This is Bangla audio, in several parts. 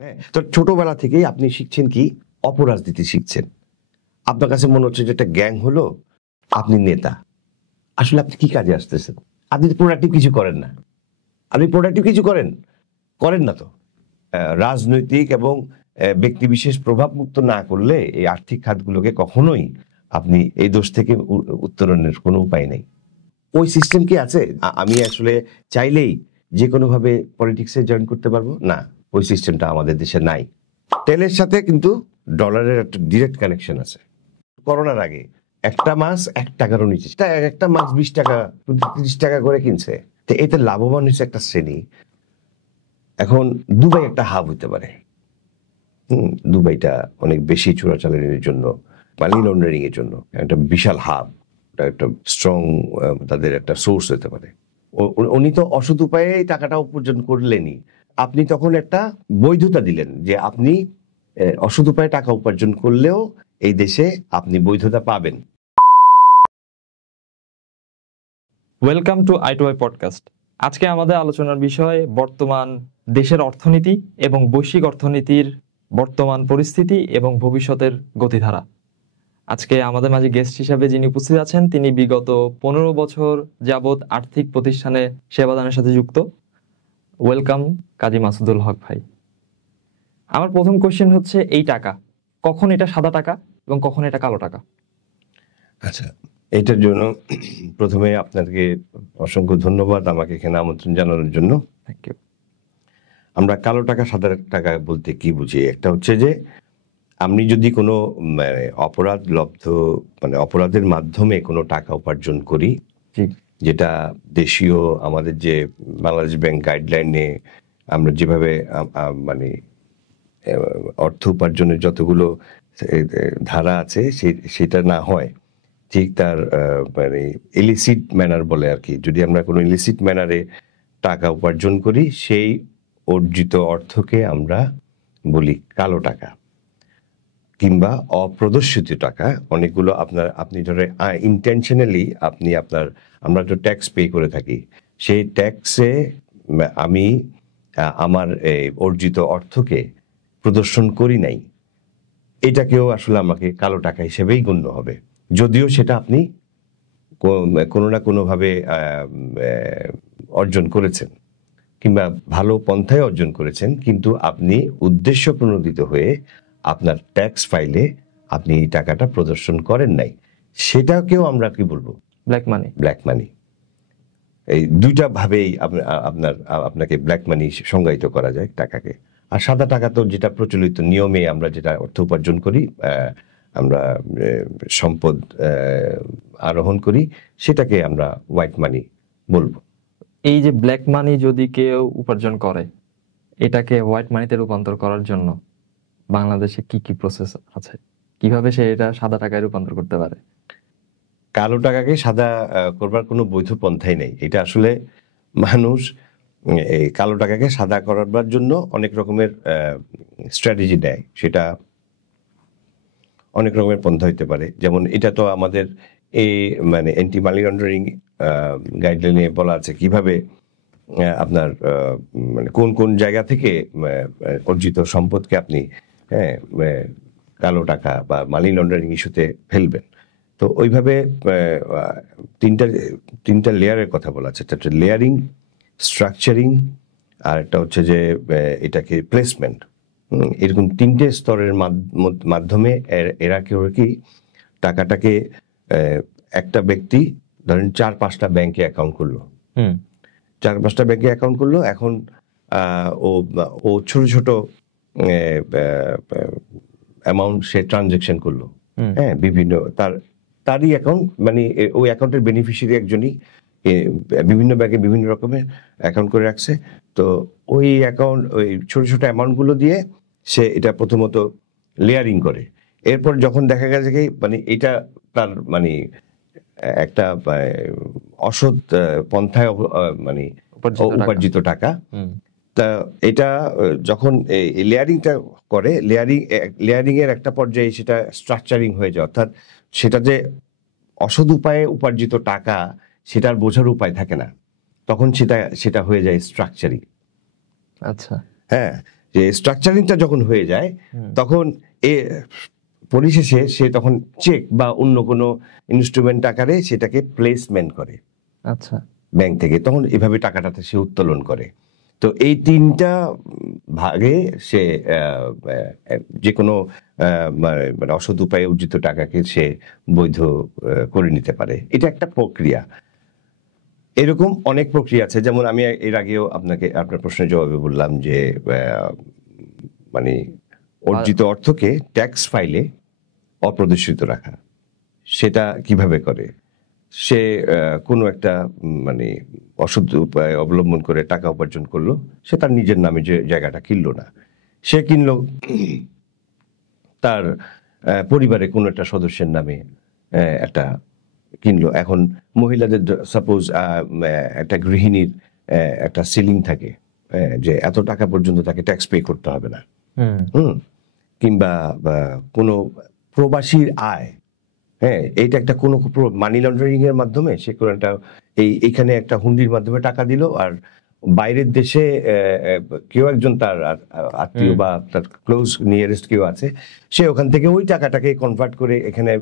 হ্যাঁ, তো ছোটবেলা থেকেই আপনি শিখছেন কি? অপরাজনীতি শিখছেন। আপনার কাছে মনে হচ্ছে যে একটা গ্যাং হলো, আপনি নেতা। আসলে আপনি কি কাজে আসতেছেন? আপনি তো প্রোডাক্টিভ কিছু করেন না। আপনি প্রোডাক্টিভ কিছু করেন? করেন না তো। রাজনৈতিক এবং ব্যক্তিবিশেষ প্রভাবমুক্ত না করলে এই আর্থিক খাতগুলোকে কখনোই আপনি এই দোষ থেকে উত্তরণের কোনো উপায় নেই। ওই সিস্টেম কি আছে? আমি আসলে চাইলেই যে কোনোভাবে পলিটিক্সে জয়েন করতে পারবো? না, ওই সিস্টেমটা আমাদের দেশে নাই। তেলের সাথে কিন্তু ডলারের একটা ডিরেক্ট কানেকশন আছে। করোনার আগে একটা মাছ 1 টাকারও নিচে, একটা মাছ 20 টাকা 30 টাকা করে কিনছে। তো এতে লাভবান হচ্ছে একটা শ্রেণী। এখন দুবাই একটা হাব হইতে পারে। দুবাইটা অনেক বেশি চোরাচালানের জন্য, মানি লন্ডারিং এর জন্য একটা বিশাল হাব, একটা স্ট্রং তাদের একটা সোর্স হতে পারে। উনি তো অসৎ উপায়ে টাকাটা উপার্জন করলেনই। আপনি তখন একটা বৈধতা দিলেন যে আপনি অসৎ উপায়ে টাকা উপার্জন করলেও এই দেশে আপনি বৈধতা পাবেন। Welcome to I2I podcast. আজকে আমাদের আলোচনার বিষয় বর্তমান দেশের অর্থনীতি এবং বৈশ্বিক অর্থনীতির বর্তমান পরিস্থিতি এবং ভবিষ্যতের গতিধারা। আজকে আমাদের মাঝে গেস্ট হিসাবে যিনি উপস্থিত আছেন তিনি বিগত 15 বছর যাবৎ আর্থিক প্রতিষ্ঠানে সেবাদানের সাথে যুক্ত। ওয়েলকাম কাজী মাসুদুল হক ভাই। আমার প্রথম কোশ্চেন হচ্ছে, এই টাকা কখন এটা সাদা টাকা এবং কখন এটা কালো টাকা? আচ্ছা, এটার জন্য প্রথমে আপনাকে অসংখ্য ধন্যবাদ আমাকে এখানে আমন্ত্রণ জানানোর জন্য। Thank you. আমরা কালো টাকা সাদা টাকা বলতে কি বুঝি? একটা হচ্ছে যে আমি যদি কোনো অপরাধ লব্ধ অপরাধের মাধ্যমে কোনো টাকা উপার্জন করি, যেটা দেশীয় আমাদের যে বাংলাদেশ ব্যাংক গাইডলাইনে আমরা যেভাবে অর্থ উপার্জনের যতগুলো ধারা আছে সেটা না হয়, ঠিক তার ইলিসিট ম্যানার বলে আর কি। যদি আমরা কোনো ইলিসিট ম্যানারে টাকা উপার্জন করি, সেই অর্জিত অর্থকে আমরা বলি কালো টাকা কিংবা অপ্রদর্শিত টাকা। অনেকগুলো আপনি ধরে ইন্টেনশনালি আমরা তো ট্যাক্স পে করে থাকি, সেই ট্যাক্সে আমি আমার অর্জিত অর্থকে প্রদর্শন করি নাই, এটাকেও আসলে আমাকে কালো টাকা হিসেবেই গণ্য হবে। যদিও সেটা আপনি কোনো না কোনোভাবে অর্জন করেছেন কিংবা ভালো পন্থায় অর্জন করেছেন, কিন্তু আপনি উদ্দেশ্য প্রণোদিত হয়ে আপনার ট্যাক্স ফাইলে আপনি এই টাকাটা প্রদর্শন করেন নাই, সেটাকেও আমরা কি বলবো? Black money. Black money. এই দুইটা ভাবেই আপনাকে ব্ল্যাক মানি সংজ্ঞায়িত করা যায় টাকাকে। আর সাদা টাকা তো যেটা প্রচলিত নিয়মে আমরা যেটা অর্থ উপার্জন করি, আমরা সম্পদ আরোহণ করি, সেটাকে আমরা হোয়াইট মানি বলবো। এই যে ব্ল্যাক মানি যদি কেউ উপার্জন করে, এটাকে হোয়াইট মানিতে রূপান্তর করার জন্য বাংলাদেশে কি কি প্রসেস আছে? কিভাবে সে এটা সাদা টাকায় রূপান্তর করতে পারে? কালো টাকাকে সাদা করবার কোনো বৈধ পন্থাই নেই। এটা আসলে মানুষ এই কালো টাকাকে সাদা করবার জন্য অনেক রকমের স্ট্র্যাটেজি দেয়। সেটা অনেক রকমের পন্থা হইতে পারে। যেমন এটা তো আমাদের অ্যান্টি মানি লন্ডারিং গাইডলাইনে বলা আছে কিভাবে আপনার কোন কোন জায়গা থেকে অর্জিত সম্পদকে আপনি কালো টাকা বা মানি লন্ডারিং ইস্যুতে ফেলবেন। তো ওইভাবে তিনটা লেয়ারের কথা বলা আছে। একটা হচ্ছে লেয়ারিং, স্ট্রাকচারিং, আর একটা হচ্ছে যে এটাকে প্লেসমেন্ট। এরকম 3টে স্তরের মাধ্যমে এরা কেউ কি টাকাটাকে একটা ব্যক্তি ধরেন 4-5টা ব্যাংকে অ্যাকাউন্ট করলো, 4-5টা ব্যাংকে অ্যাকাউন্ট করলো। এখন ও ছোট ছোট অ্যামাউন্ট সে ট্রানজেকশন করলো, বিভিন্ন তারই অ্যাকাউন্ট, ওই অ্যাকাউন্টের বেনিফিশিয়ারি একজনই বিভিন্ন ব্যাংকে বিভিন্ন রকমের অ্যাকাউন্ট করে রাখছে। তো ওই ছোট ছোট অ্যামাউন্টগুলো দিয়ে সে এটা প্রথমত লেয়ারিং করে। এরপর যখন দেখা গেছে কি এটা তার একটা অসৎ পন্থায় উপার্জিত টাকা, তা এটা যখন লেয়ারিংটা করে, লেয়ারিং এর একটা পর্যায়ে সেটা স্ট্রাকচারিং হয়ে যায়। অর্থাৎ সেটা যে অসৎ উপায়ে উপার্জিত টাকা সেটার বোঝার উপায় থাকে না, তখন সেটা হয়ে যায় স্ট্রাকচারিং। আচ্ছা, হ্যাঁ। যে স্ট্রাকচারিংটা যখন হয়ে যায় তখন পরিশেষে সে তখন চেক বা অন্য কোনো ইনস্ট্রুমেন্ট আকারে সেটাকে প্লেসমেন্ট করে আচ্ছা ব্যাংক থেকে, তখন এভাবে টাকাটাতে সে উত্তোলন করে। তো এই তিনটা ভাগে সে যে কোনো মানে অসৎ উপায়ে অর্জিত টাকাকে সে বৈধ করে নিতে পারে। এটা একটা প্রক্রিয়া। এরকম অনেক প্রক্রিয়া আছে, যেমন আমি এর আগেও আপনার প্রশ্নের জবাবে বললাম যে মানে অর্জিত অর্থকে ট্যাক্স ফাইলে অপ্রদর্শিত রাখা। সেটা কিভাবে করে? সে কোনো একটা মানে অসৎ উপায় অবলম্বন করে টাকা উপার্জন করলো, সে তার নিজের নামে যে জায়গাটা কিনলো না, সে কিনলো তার পরিবারে কোনো একটা সদস্যের নামে একটা কিনলো। এখন মহিলাদের সাপোজ একটা গৃহিণীর একটা সিলিং থাকে যে এত টাকা পর্যন্ত তাকে ট্যাক্স পে করতে হবে না, কিংবা কোনো প্রবাসীর আয়, হ্যাঁ, এইটা একটা কোনো মানি লন্ডারিং এর মাধ্যমে সে কোনো একটা এইখানে একটা হুন্ডির মাধ্যমে টাকা দিল, আর বাইরের দেশে কেউ একজন তার আত্মীয় বা তার ক্লোজ নিয়ারেস্ট কেউ আছে, সে ওখান থেকে ওই টাকাটাকে কনভার্ট করে এখানে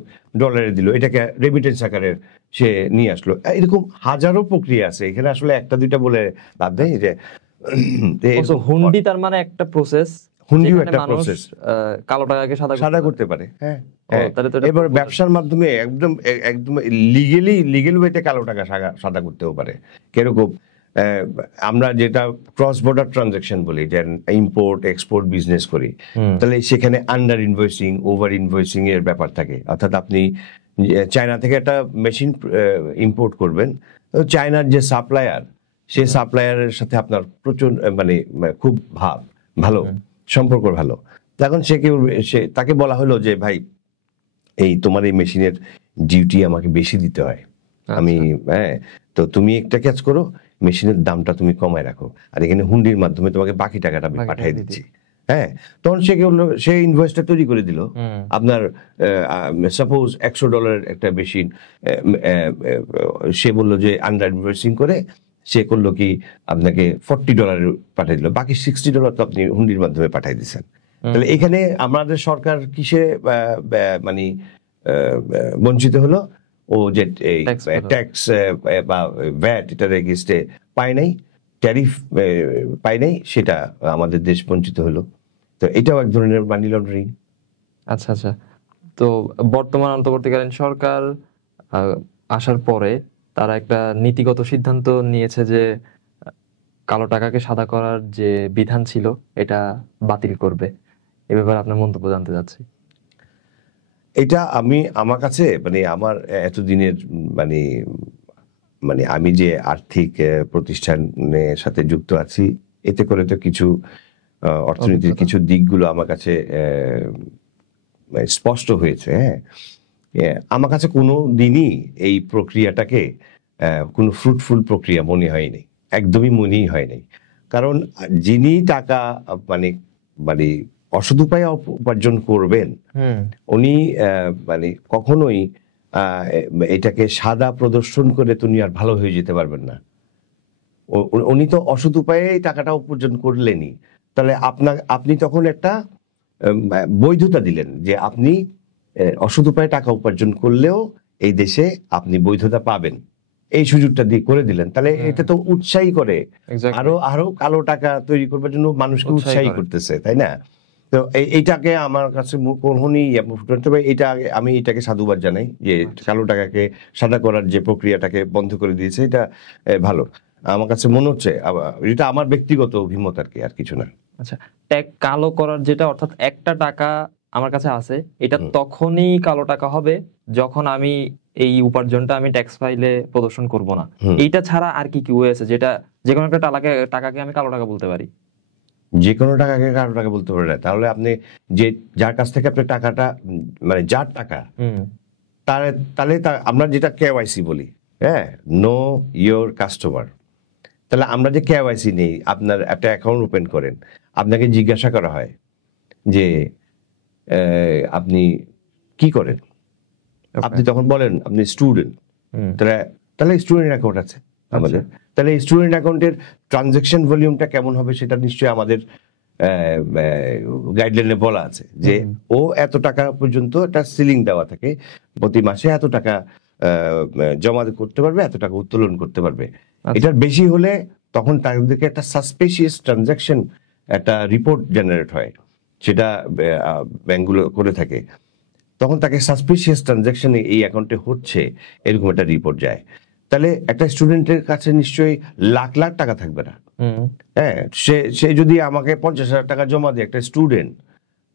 ডলারে দিল, এটাকে রেমিটেন্স আকারে সে নিয়ে আসলো। এরকম হাজারো প্রক্রিয়া আছে, এখানে আসলে একটা দুইটা বলে লাভ নেই। যে হুন্ডি তার মানে একটা প্রসেস, হুন্ডিও একটা প্রসেস, কালো টাকাকে সাদা করতে পারে। হ্যাঁ, এবার ব্যবসার মাধ্যমে একদম একদম লিগেল ওয়েতে কালো টাকা সাদা করতেও পারে। কিরকম? আমরা যেটা ক্রস বর্ডার ট্রানজাকশন বলি, যে ইম্পোর্ট এক্সপোর্ট বিজনেস করি, তাহলে সেখানে আন্ডার ইনভয়েসিং, ওভার ইনভয়েসিং এর ব্যাপার থাকে। অর্থাৎ আপনি চায়না থেকে একটা মেশিন ইম্পোর্ট করবেন, চায়নার যে সাপ্লায়ার, সেই সাপ্লায়ারের সাথে আপনার প্রচুর মানে খুব ভালো সম্পর্ক ভালো। তখন সে তাকে বলা হলো যে ভাই, এই তোমার এই মেশিনের ডিউটি আমাকে বেশি দিতে হয়, আমি তো তুমি একটা কাজ করো, মেশিনের দামটা তুমি কমায় রাখো, আর এখানে হুন্ডির মাধ্যমে তোমাকে বাকি টাকাটা আমি পাঠিয়ে দিচ্ছি। হ্যাঁ, তখন সে ইনভয়েসটা তৈরি করে দিল। আপনার সাপোজ $100 একটা মেশিন, সে বললো যে আন্ডার ইনভয়েসিং করে সে করলো কি, আপনাকে $40 পাঠিয়ে দিল, বাকি $60 তো আপনি হুন্ডির মাধ্যমে পাঠিয়ে দিচ্ছেন। তাহলে এখানে আমাদের সরকার কিসে মানে বঞ্চিত হলো? ও যে ট্যাক্স বা ভ্যাট এটা রেজিস্ট্রে পায় নাই, ট্যারিফ পায় নাই, সেটা আমাদের দেশ বঞ্চিত হলো। তো এটাও এক ধরনের মানি লন্ডারিং। আচ্ছা আচ্ছা। তো বর্তমান অন্তর্বর্তীকালীন সরকার আসার পরে তারা একটা নীতিগত সিদ্ধান্ত নিয়েছে যে কালো টাকাকে সাদা করার যে বিধান ছিল এটা বাতিল করবে। এ ব্যাপারে আপনার মন্তব্য জানতে চাচ্ছি। এটা আমার কাছে মানে আমার এতদিনের মানে মানে আমি যে আর্থিক প্রতিষ্ঠানের সাথে যুক্ত আছি, এতে করে তো কিছু অর্থনীতির কিছু দিকগুলো আমার কাছে স্পষ্ট হয়েছে। হ্যাঁ, আমার কাছে কোনো দিনই এই প্রক্রিয়াটাকে কোনো ফ্রুটফুল প্রক্রিয়া মনে হয়নি, একদমই মনেই হয়নি। কারণ যিনি টাকা মানে মানে অসৎ উপায়ে উপার্জন করবেন, উনি মানে কখনোই এটাকে সাদা প্রদর্শন করে তো উনি আর ভালো হয়ে যেতে পারবেন না। উনি তো অসৎ উপায়ে টাকাটা উপার্জন করলেনই, তাহলে আপনি তখন একটা বৈধতা দিলেন যে আপনি অসৎ উপায়ে টাকা উপার্জন করলেও এই দেশে আপনি বৈধতা পাবেন, এই সুযোগটা দিয়ে করে দিলেন। তাহলে এটা তো উৎসাহী করে, আরো কালো টাকা তৈরি করবার জন্য মানুষকে উৎসাহী করতেছে, তাই না? তো এইটাকে আমার কাছে আমি এটাকে সাধুবাদ জানাই যে কালো টাকাকে সাদা করার যে প্রক্রিয়াটাকে বন্ধ করে দিয়েছে, এটা ভালো আমার কাছে মনে হচ্ছে। এটা আমার ব্যক্তিগত অভিমত আর কি, আর কিছু না। আচ্ছা, কালো করার যেটা, অর্থাৎ একটা টাকা আমার কাছে আছে, এটা তখনই কালো টাকা হবে যখন আমি এই উপার্জনটা আমি ট্যাক্স ফাইলে প্রদর্শন করব না। এইটা ছাড়া আর কি কি ওয়ে আছে যেটা যে কোনো একটা টাকাকে আমি কালো টাকা বলতে পারি? যে কোনো টাকাকে কালো টাকা বলতে পারে না। তাহলে আপনি যার কাছ থেকে আপনি টাকাটা মানে যার টাকা, তাহলে আমরা যেটা কেওয়াইসি বলি, হ্যাঁ, নো ইয়োর কাস্টমার। তাহলে আমরা যে কেওয়াইসি নেই, আপনার একটা অ্যাকাউন্ট ওপেন করেন, আপনাকে জিজ্ঞাসা করা হয় যে আপনি কি করেন, আপনি তখন বলেন আপনি স্টুডেন্ট। তাহলে স্টুডেন্ট অ্যাকাউন্ট আছে আমাদের। তাহলে স্টুডেন্ট অ্যাকাউন্টের ট্রানজাকশন ভলিউমটা কেমন হবে সেটা নিশ্চয়ই আমাদের গাইডলাইনে বলা আছে যে ও এত টাকা পর্যন্ত একটা সিলিং দেওয়া থাকে, প্রতি মাসে এত টাকা জমা করতে পারবে, এত টাকা উত্তোলন করতে পারবে। এটার বেশি হলে তখন তাদেরকে একটা সাসপিশিয়াস ট্রানজাকশন, একটা রিপোর্ট জেনারেট হয়, সেটা ব্যাংকগুলো করে থাকে। তখন তাকে সাসপিশিয়াস ট্রানজাকশন এই অ্যাকাউন্টে হচ্ছে এরকম একটা রিপোর্ট যায়। তাহলে একটা স্টুডেন্টের কাছে নিশ্চয়ই লাখ লাখ টাকা থাকবে না। হ্যাঁ, সে যদি আমাকে 50,000 টাকা জমা দেয়, একটা স্টুডেন্ট,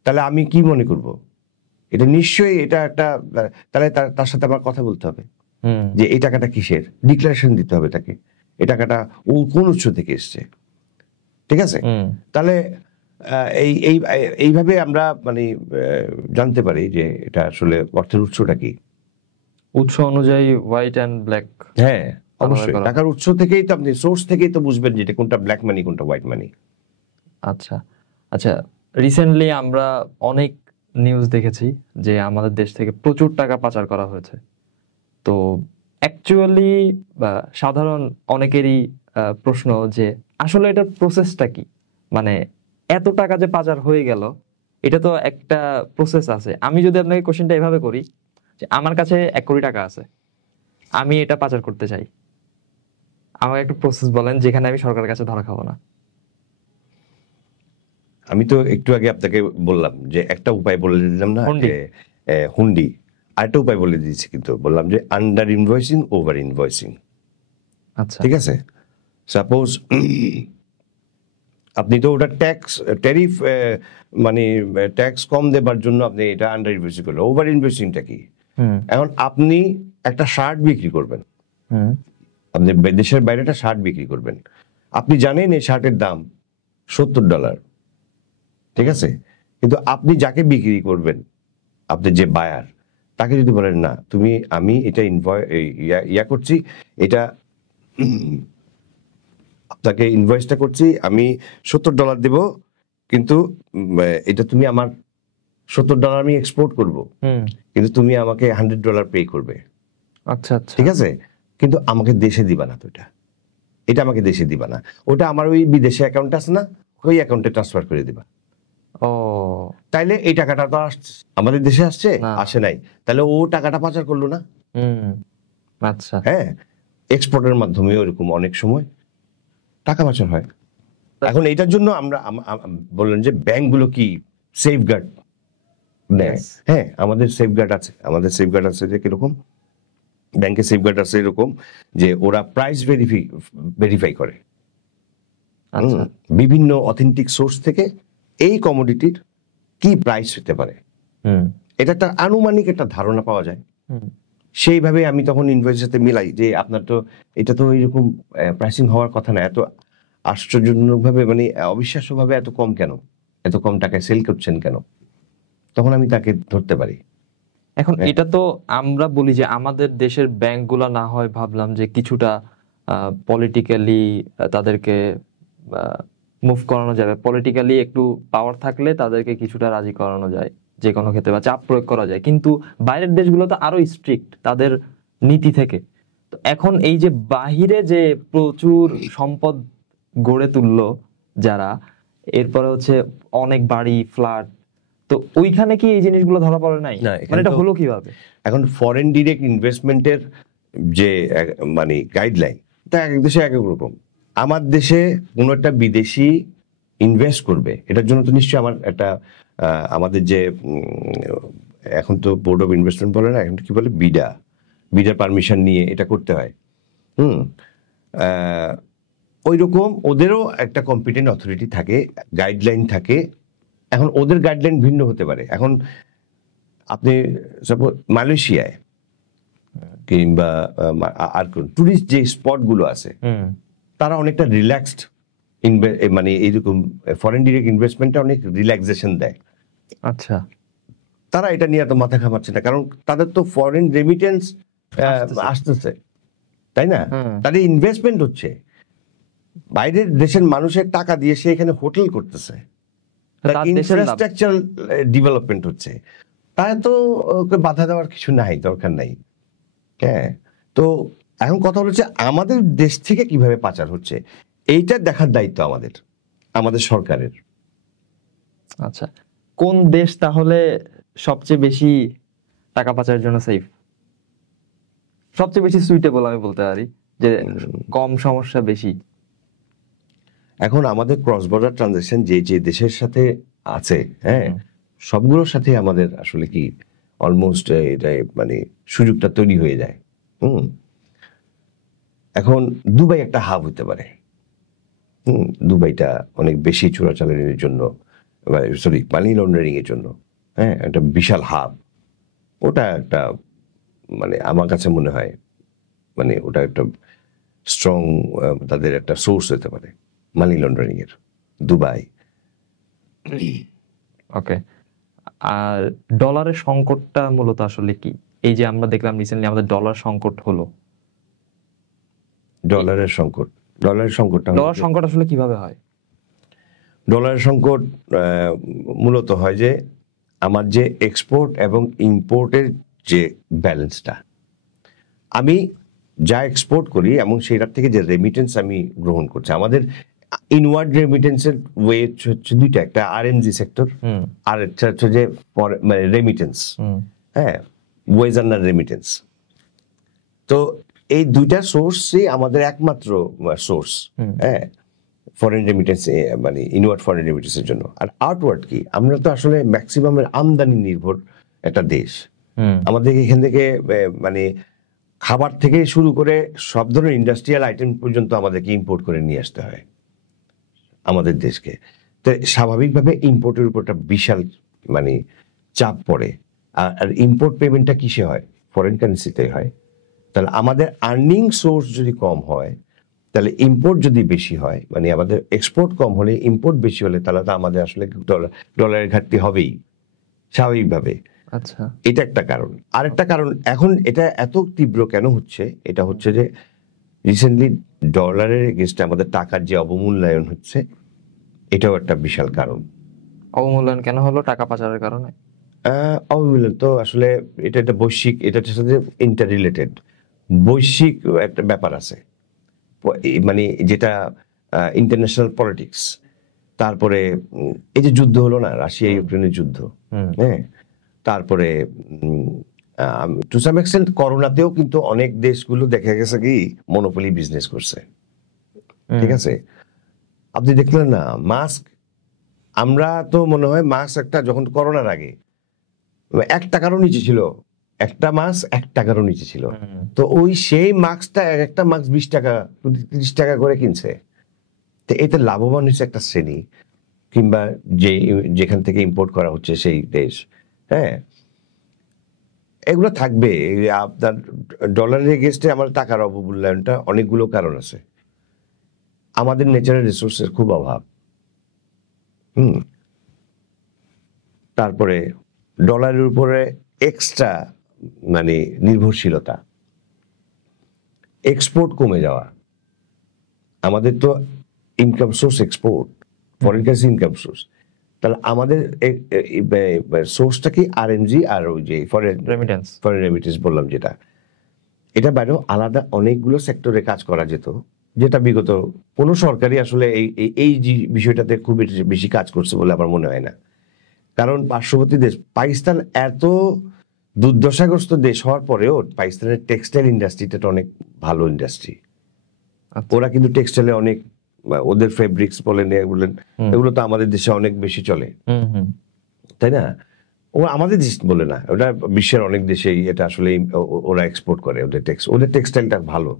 তাহলে আমি কি মনে করব? এটা নিশ্চয়ই এটা একটা, তাহলে তার সাথে আমার কথা বলতে হবে যে এই টাকাটা কিসের, ডিক্লারেশন দিতে হবে তাকে, এই টাকাটা ও কোন উৎস থেকে এসছে। ঠিক আছে? তাহলে এইভাবে আমরা মানে জানতে পারি যে এটা আসলে অর্থের উৎসটা কি। উৎস অনুযায়ী হোয়াইট অ্যান্ড ব্ল্যাক। হ্যাঁ, অবশ্যই টাকার উৎস থেকেই তো আপনি, সোর্স থেকেই তো বুঝবেন যে এটা কোনটা ব্ল্যাক মানি কোনটা হোয়াইট মানি। আচ্ছা আচ্ছা, রিসেন্টলি আমরা অনেক নিউজ দেখেছি যে আমাদের দেশ থেকে প্রচুর টাকা পাচার করা হয়েছে। তো অ্যাকচুয়ালি সাধারণ অনেকেরই প্রশ্ন যে আসলে এটার প্রসেসটা কি, মানে এত টাকা যে পাচার হয়ে গেল, এটা তো একটা প্রসেস আছে। আমি যদি আপনাকে কোশ্চেনটা এভাবে করি যে আমার কাছে 1 কোটি টাকা আছে, আমি এটা পাচার করতে চাই, আমাকে একটা প্রসেস বলেন যেখানে আমি সরকারের কাছে ধরা খাবো না। আমি তো একটু আগে আপনাকে বললাম যে একটা উপায় বলে দিলাম না, যে হুন্ডি। আরেকটা উপায় বলে দিয়েছি, কিন্তু বললাম যে আন্ডার ইনভয়েসিং, ওভার ইনভয়েসিং। আচ্ছা, ঠিক আছে? সাপোজ আপনি তো ওটা ট্যারিফ মানে ট্যাক্স কম দেবার জন্য আপনি এটা আন্ডার ইনভয়েসিং করলেন। ওভার ইনভয়েসিংটা কি? এখন আপনি একটা শার্ট বিক্রি করবেন, আপনি দেশের বাইরে একটা শার্ট বিক্রি করবেন, আপনি জানেন এই শার্টের দাম $70। ঠিক আছে? কিন্তু আপনি যাকে বিক্রি করবেন, আপনি যে বায়ার, তাকে যদি বলেন না আমি এটা ইয়া করছি, এটা আপনাকে ইনভয়েসটা করছি, আমি $70 দেব, কিন্তু এটা তুমি আমার $70 আমি এক্সপোর্ট করব, কিন্তু তুমি আমাকে $100 পে করবে। আচ্ছা আচ্ছা, ঠিক আছে? কিন্তু আমাকে দেশে দিবা না, তো এটা আমাকে দেশে দিবা না, ওটা আমার ওই বিদেশে অ্যাকাউন্ট আছে না, ওই অ্যাকাউন্টে ট্রান্সফার করে দিবা। ও, তাইলে এই টাকাটা তো আমাদের দেশে আসছে, আসে নাই, তাহলে ও টাকাটা পাচার করলো না। আচ্ছা, হ্যাঁ, এক্সপোর্টের মাধ্যমে এরকম অনেক সময় টাকা পাচার হয়। এখন এটার জন্য আমরা বললেন যে ব্যাংকগুলো কি সেফগার্ড দেয়? হ্যাঁ, আমাদের সেফগার্ড আছে যে কিরকম, ব্যাংকের সেফগার্ড আছে এরকম যে ওরা প্রাইস ভেরিফাই করে বিভিন্ন অথেন্টিক সোর্স থেকে এই কমোডিটির কি প্রাইস হতে পারে, এটা একটা আনুমানিক একটা ধারণা পাওয়া যায়। সেইভাবে আমি তখন ইনভয়েসের সাথে মিলাই যে আপনার তো এটা তো এরকম প্রাইসিং হওয়ার কথা না, এত আশ্চর্যজনকভাবে মানে অবিশ্বাস্যভাবে এত কম কেন, এত কম টাকায় সেল করছেন কেন, তখন আমি তাকে ধরতে পারি। এখন এটা তো আমরা বলি যে আমাদের দেশের ব্যাংকগুলা না হয় ভাবলাম যে কিছুটা পলিটিক্যালি তাদেরকে মুভ করানো যাবে, পলিটিক্যালি একটু পাওয়ার থাকলে তাদেরকে কিছুটা রাজি করানো যায় যে কোনো ক্ষেত্রে, বা চাপ প্রয়োগ করা যায়। কিন্তু বাইরের দেশগুলো তো আরো স্ট্রিক্ট তাদের নীতি থেকে। তো এখন এই যে বাহিরে যে প্রচুর সম্পদ গড়ে তুললো যারা, এরপরে হচ্ছে অনেক বাড়ি, ফ্ল্যাট, তো ওইখানে কি এই জিনিসগুলো ধরা পড়ে নাই? মানে এটা হলো কিভাবে? এখন ফরেন ডিরেক্ট ইনভেস্টমেন্টের যে মানে গাইডলাইন, তা এক দেশে এক এক রকম। আমার দেশে কোনো একটা বিদেশি ইনভেস্ট করবে, এটার জন্য তো নিশ্চয়ই আমার একটা আমাদের যে এখন তো বোর্ড অফ ইনভেস্টমেন্ট বলে না, এখন কি বলে, বিডার পারমিশন নিয়ে এটা করতে হয়। ওই রকম ওদেরও একটা কম্পিটেন্ট অথরিটি থাকে, গাইডলাইন থাকে। এখন ওদের গাইডলাইন ভিন্ন হতে পারে। এখন আপনি সাপোজ মালয়েশিয়ায় কিংবা আর কোন টুরিস্ট যে স্পটগুলো আছে, তারা অনেকটা রিল্যাক্সড, মানে এইরকম ফরেন ডিরেক্ট ইনভেস্টমেন্টে অনেক রিল্যাক্সেশন দেয়। আচ্ছা, তারা এটা নিয়ে এত মাথা ঘামাচ্ছে না, কারণ তাদের তো ফরেন রেমিটেন্স আসতেছে, তাই না? তাদের ইনভেস্টমেন্ট হচ্ছে, বাইরের দেশের মানুষের টাকা দিয়ে সে এখানে হোটেল করতেছে, ইনফ্রাস্ট্রাকচারাল ডেভেলপমেন্ট হচ্ছে, তাই তো বাধা দেওয়ার কিছু নাই, দরকার নাই। হ্যাঁ, তো এখন কথা হচ্ছে আমাদের দেশ থেকে কিভাবে পাচার হচ্ছে এইটা দেখার দায়িত্ব আমাদের সরকারের। আচ্ছা, কোন দেশ তাহলে সবচেয়ে বেশি টাকা পাচারের জন্য সেফ, সবচেয়ে বেশি সুইটেবল আমি বলতে পারি, যে কম সমস্যা বেশি? এখন আমাদের ক্রস বর্ডার ট্রানজাকশন যে যে দেশের সাথে আছে, হ্যাঁ, হুম। সবগুলোর সাথে আমাদের আসলে কি অলমোস্ট এটা মানে সুযোগটা তৈরি হয়ে যায়। এখন দুবাই একটা হাব হতে পারে। দুবাইটা অনেক বেশি চোরাচালানের জন্য, সরি, মানি লন্ডারিং এর জন্য, হ্যাঁ, একটা বিশাল হাব। ওটা একটা, মানে আমার কাছে মনে হয়, মানে ওটা একটা স্ট্রং তাদের একটা সোর্স হতে পারে মানি লন্ডারিং এর, দুবাই। ওকে, আর ডলারের সংকটটা মূলত আসলে কি? এই যে আমরা দেখলাম রিসেন্টলি আমাদের ডলার সংকট হলো, ডলারের সংকট, ডলারের সংকটটা হলো ডলার সংকট আসলে কিভাবে হয়? ডলারের সংকট মূলত হয় যে আমার যে এক্সপোর্ট এবং ইম্পোর্টের যে ব্যালেন্সটা, আমি যা এক্সপোর্ট করি এবং সেটার থেকে যে রেমিটেন্স আমি গ্রহণ করছি, আমাদের ইনওয়ার্ড রেমিটেন্সের ওয়ে হচ্ছে দুইটা, একটা আরএনজি সেক্টর, আর একটা হচ্ছে যে মানে রেমিটেন্স, হ্যাঁ, ওয়েজ আন্ডার রেমিটেন্স। তো এই দুইটা সোর্সই আমাদের একমাত্র সোর্স, হ্যাঁ, ফরেন রেমিটেন্স, মানে ইনওয়ার্ড ফরেন রেমিটেন্সের জন্য। আর আউটওয়ার্ড কি, আমরা তো আসলে ম্যাক্সিমামের আমদানি নির্ভর একটা দেশ। আমাদের এখান থেকে মানে খাবার থেকে শুরু করে সব ধরনের ইন্ডাস্ট্রিয়াল আইটেম পর্যন্ত আমাদেরকে ইম্পোর্ট করে নিয়ে আসতে হয় আমাদের দেশকে। তো স্বাভাবিকভাবে ইম্পোর্টের উপর একটা বিশাল মানে চাপ পড়ে। আর ইম্পোর্ট পেমেন্টটা কিসে হয়? ফরেন কারেন্সিতে হয়। তাহলে আমাদের আর্নিং সোর্স যদি কম হয়, তাহলে ইম্পোর্ট যদি বেশি হয়, মানে আমাদের এক্সপোর্ট কম হলে ইম্পোর্ট বেশি হলে, তাহলে তো আমাদের আসলে ডলারের ঘাটতি হবেই স্বাভাবিকভাবে। আচ্ছা, এটা একটা কারণ। আরেকটা কারণ, এখন এটা এত তীব্র কেন হচ্ছে, এটা হচ্ছে যে রিসেন্টলি ডলারের এগেইনস্টে আমাদের টাকার যে অবমূল্যায়ন হচ্ছে, এটাও একটা বিশাল কারণ। অবমূল্যায়ন কেন হলো? টাকা পাচারের কারণে? অবমূল্যায়ন তো আসলে এটা একটা বৈশ্বিক, এটার সাথে ইন্টার রিলেটেড, বৈশ্বিক একটা ব্যাপার আছে, মানে যেটা ইন্টারন্যাশনাল পলিটিক্স। তারপরে এই যে যুদ্ধ হলো না, রাশিয়া ইউক্রেনের যুদ্ধ, হ্যাঁ, তারপরে টু সাম এক্সটেন্ট করোনাতেও কিন্তু অনেক দেশগুলো দেখা গেছে কি মনোপলি বিজনেস করছে, ঠিক আছে? আপনি দেখলেন না মাস্ক, আমরা তো মনে হয় মাস্ক একটা যখন করোনার আগে 1 টাকারও নিচে ছিল, একটা মাস্ক 1 টাকারও নিচে ছিল। তো ওই সেই মাস্কটা, একটা মাস্ক 20 টাকা 30 টাকা করে কিনছে। তো এতে লাভবান হচ্ছে একটা শ্রেণী, কিংবা যেখান থেকে ইম্পোর্ট করা হচ্ছে সেই দেশ, হ্যাঁ, এগুলো থাকবে। আপনার ডলারের এগেইনস্টে আমার টাকার অবমূল্যায়নটা অনেকগুলো কারণ আছে। আমাদের ন্যাচারাল রিসোর্সের খুব অভাব, তারপরে ডলারের উপরে এক্সট্রা মানে নির্ভরশীলতা, এক্সপোর্ট কমে যাওয়া। আমাদের তো income source export, foreign currency income source. তাহলে আমাদের সোর্সটা কি? আরএনজি আর ওই যে ফরেন রেমিটেন্স বললাম যেটা, এটা বাইরেও আলাদা অনেকগুলো সেক্টরে কাজ করা যেত, যেটা বিগত কোনো সরকারই আসলে এই বিষয়টাতে খুব বেশি কাজ করছে বলে আমার মনে হয় না। কারণ পার্শ্ববর্তী দেশ পাকিস্তান এত দুর্দশাগ্রস্ত দেশ হওয়ার পরেও পাকিস্তানের টেক্সটাইল ইন্ডাস্ট্রিটা অনেক ভালো ইন্ডাস্ট্রি। ওরা কিন্তু টেক্সটাইলে অনেক, ওদের ফেব্রিক্স বলেন এগুলো তো আমাদের দেশে অনেক বেশি চলে, তাই না? আমাদের দেশ বলে না, ওটা বিশ্বের অনেক দেশেই এটা আসলে ওরা এক্সপোর্ট করে। ওদের টেক্সটাইলটা ভালো,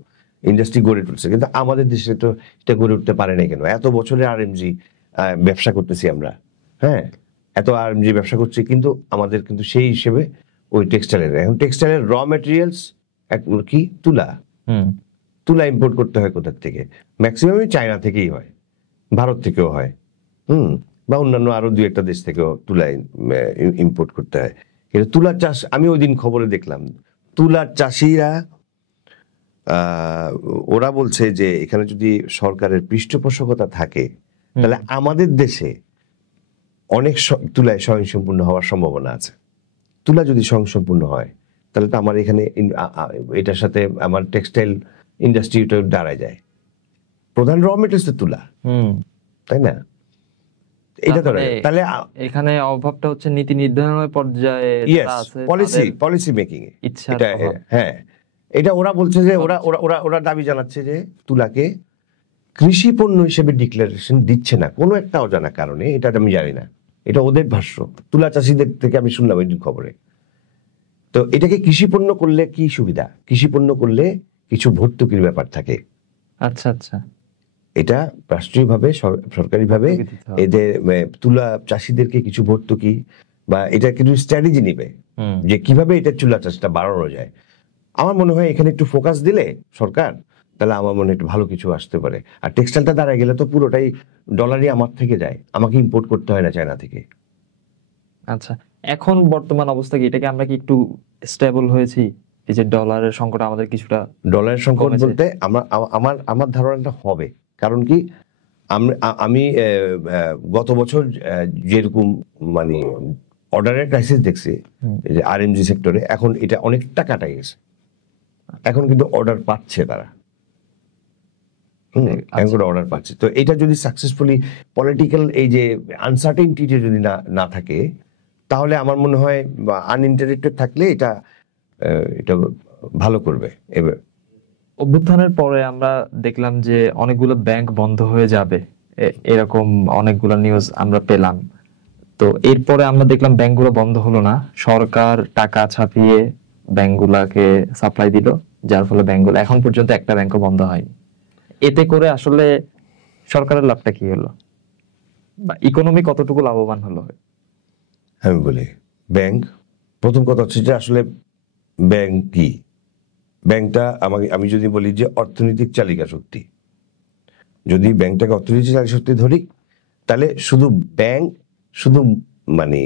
ইন্ডাস্ট্রি গড়ে তুলছে, কিন্তু আমাদের দেশে তো এটা গড়ে উঠতে পারে না কেন? এত বছরে আরএমজি ব্যবসা করতেছি আমরা, হ্যাঁ, এত আরএমজি ব্যবসা করছি, কিন্তু আমাদের কিন্তু সেই হিসেবে ওই টেক্সটাইলের, এখন টেক্সটাইলের র মেটেরিয়ালস কি? তুলা ইম্পোর্ট করতে হয় কোথার থেকে? ম্যাক্সিমামই চায়না থেকেই হয়, ভারত থেকেও হয়, বা অন্যান্য আরো 2-1টা দেশ থেকেও তুলা ইম্পোর্ট করতে হয়। কিন্তু তুলার চাষ, আমি ওই দিন খবরে দেখলাম তুলার চাষিরা ওরা বলছে যে এখানে যদি সরকারের পৃষ্ঠপোষকতা থাকে, তাহলে আমাদের দেশে অনেক তুলায় স্বয়ংসম্পূর্ণ হওয়ার সম্ভাবনা আছে। তুলা যদি স্বয়ংসম্পূর্ণ হয়, তাহলে তো আমার এখানে এটার সাথে আমার টেক্সটাইল ইন্ডাস্ট্রিটা দাঁড়ায় যায়। প্রধান র মেটেরিয়ালস তো তুলা, তাই না? এটা তো তাহলে তাহলে এখানে অভাবটা হচ্ছে নীতি নির্ধারণের পর্যায়ে যারা আছে পলিসি মেকিং এ ইচ্ছার এটা অভাব। হ্যাঁ, এটা ওরা বলছে যে ওরা ওরা ওরা ওরা দাবি জানাচ্ছে যে তুলাকে কৃষি পণ্য হিসেবে ডিক্লারেশন দিচ্ছে না কোনো একটা অজানা কারণে, এটা আমি জানি না, এটা ওদের ভাষ্য, তুলা চাষীদের থেকে আমি শুনলাম এই খবরে। তো এটাকে কৃষি পণ্য করলে কি সুবিধা? কৃষি পণ্য করলে কিছু ভর্তুকির ব্যাপার থাকে, আচ্ছা আচ্ছা, এটা রাষ্ট্রীয়ভাবে সরকারিভাবে ভর্তুকি দিতে হবে। এদের তুলা চাষীদেরকে কিছু ভর্তুকি বা এটা কিছু স্ট্র্যাটেজি নিবে যে কিভাবে এটা তুলা চাষটা বাড়ানো যায়। আমার মনে হয় এখানে একটু ফোকাস দিলে সরকার, তাহলে আমার মনে হয় একটু ভালো কিছু আসতে পারে। আর টেক্সটাইলটা দাঁড়ায় গেলে তো পুরোটাই ডলারই আমার থেকে যায়, আমাকে ইম্পোর্ট করতে হয় না চায়না থেকে। আচ্ছা, এখন বর্তমান অবস্থা কি? এটাকে আমরা কি একটু স্টেবল হয়েছি? এই যে ডলারের সংকট আমাদের কিছুটা ডলারের সংকট কমেছে? বলতে আমার আমার ধারণাটা হবে, কারণ কি আমি গত বছর যেরকম মানে অর্ডারের ক্রাইসিস দেখছি এই যে আরএমজি সেক্টরে, এখন এটা অনেকটা কাটা গেছে, এখন কিন্তু অর্ডার পাচ্ছে তারা। এখন করে অর্ডার পাচ্ছে। তো এটা যদি সাকসেসফুলি পলিটিক্যাল এই যে আনসার্টেনটি যদি না থাকে, তাহলে আমার মনে হয় বা আনইন্টারেক্টেড থাকলে এটা এটা ভালো করবে। এবার অভ্যুত্থানের পরে আমরা দেখলাম যে অনেকগুলো ব্যাংক বন্ধ হয়ে যাবে, এরকম অনেকগুলো নিউজ আমরা পেলাম। তো এরপরে আমরা দেখলাম ব্যাংকগুলো বন্ধ হলো না, সরকার টাকা ছাপিয়ে ব্যাংকগুলোকে সাপ্লাই দিল, যার ফলে ব্যাংকগুলো এখন পর্যন্ত একটা ব্যাংকও বন্ধ হয়নি। এতে করে আসলে সরকারের লাভটা কি হলো, বা ইকোনমি কতটুকু লাভবান হলো? আমি বলি ব্যাংক, প্রথম কথা হচ্ছে যে আসলে ব্যাংক কি? ব্যাংকটা আমি যদি বলি যে অর্থনৈতিক চালিকা শক্তি, যদি ব্যাংকটাকে অর্থনৈতিক চালিকা শক্তি ধরি, তাহলে শুধু ব্যাংক শুধু মানে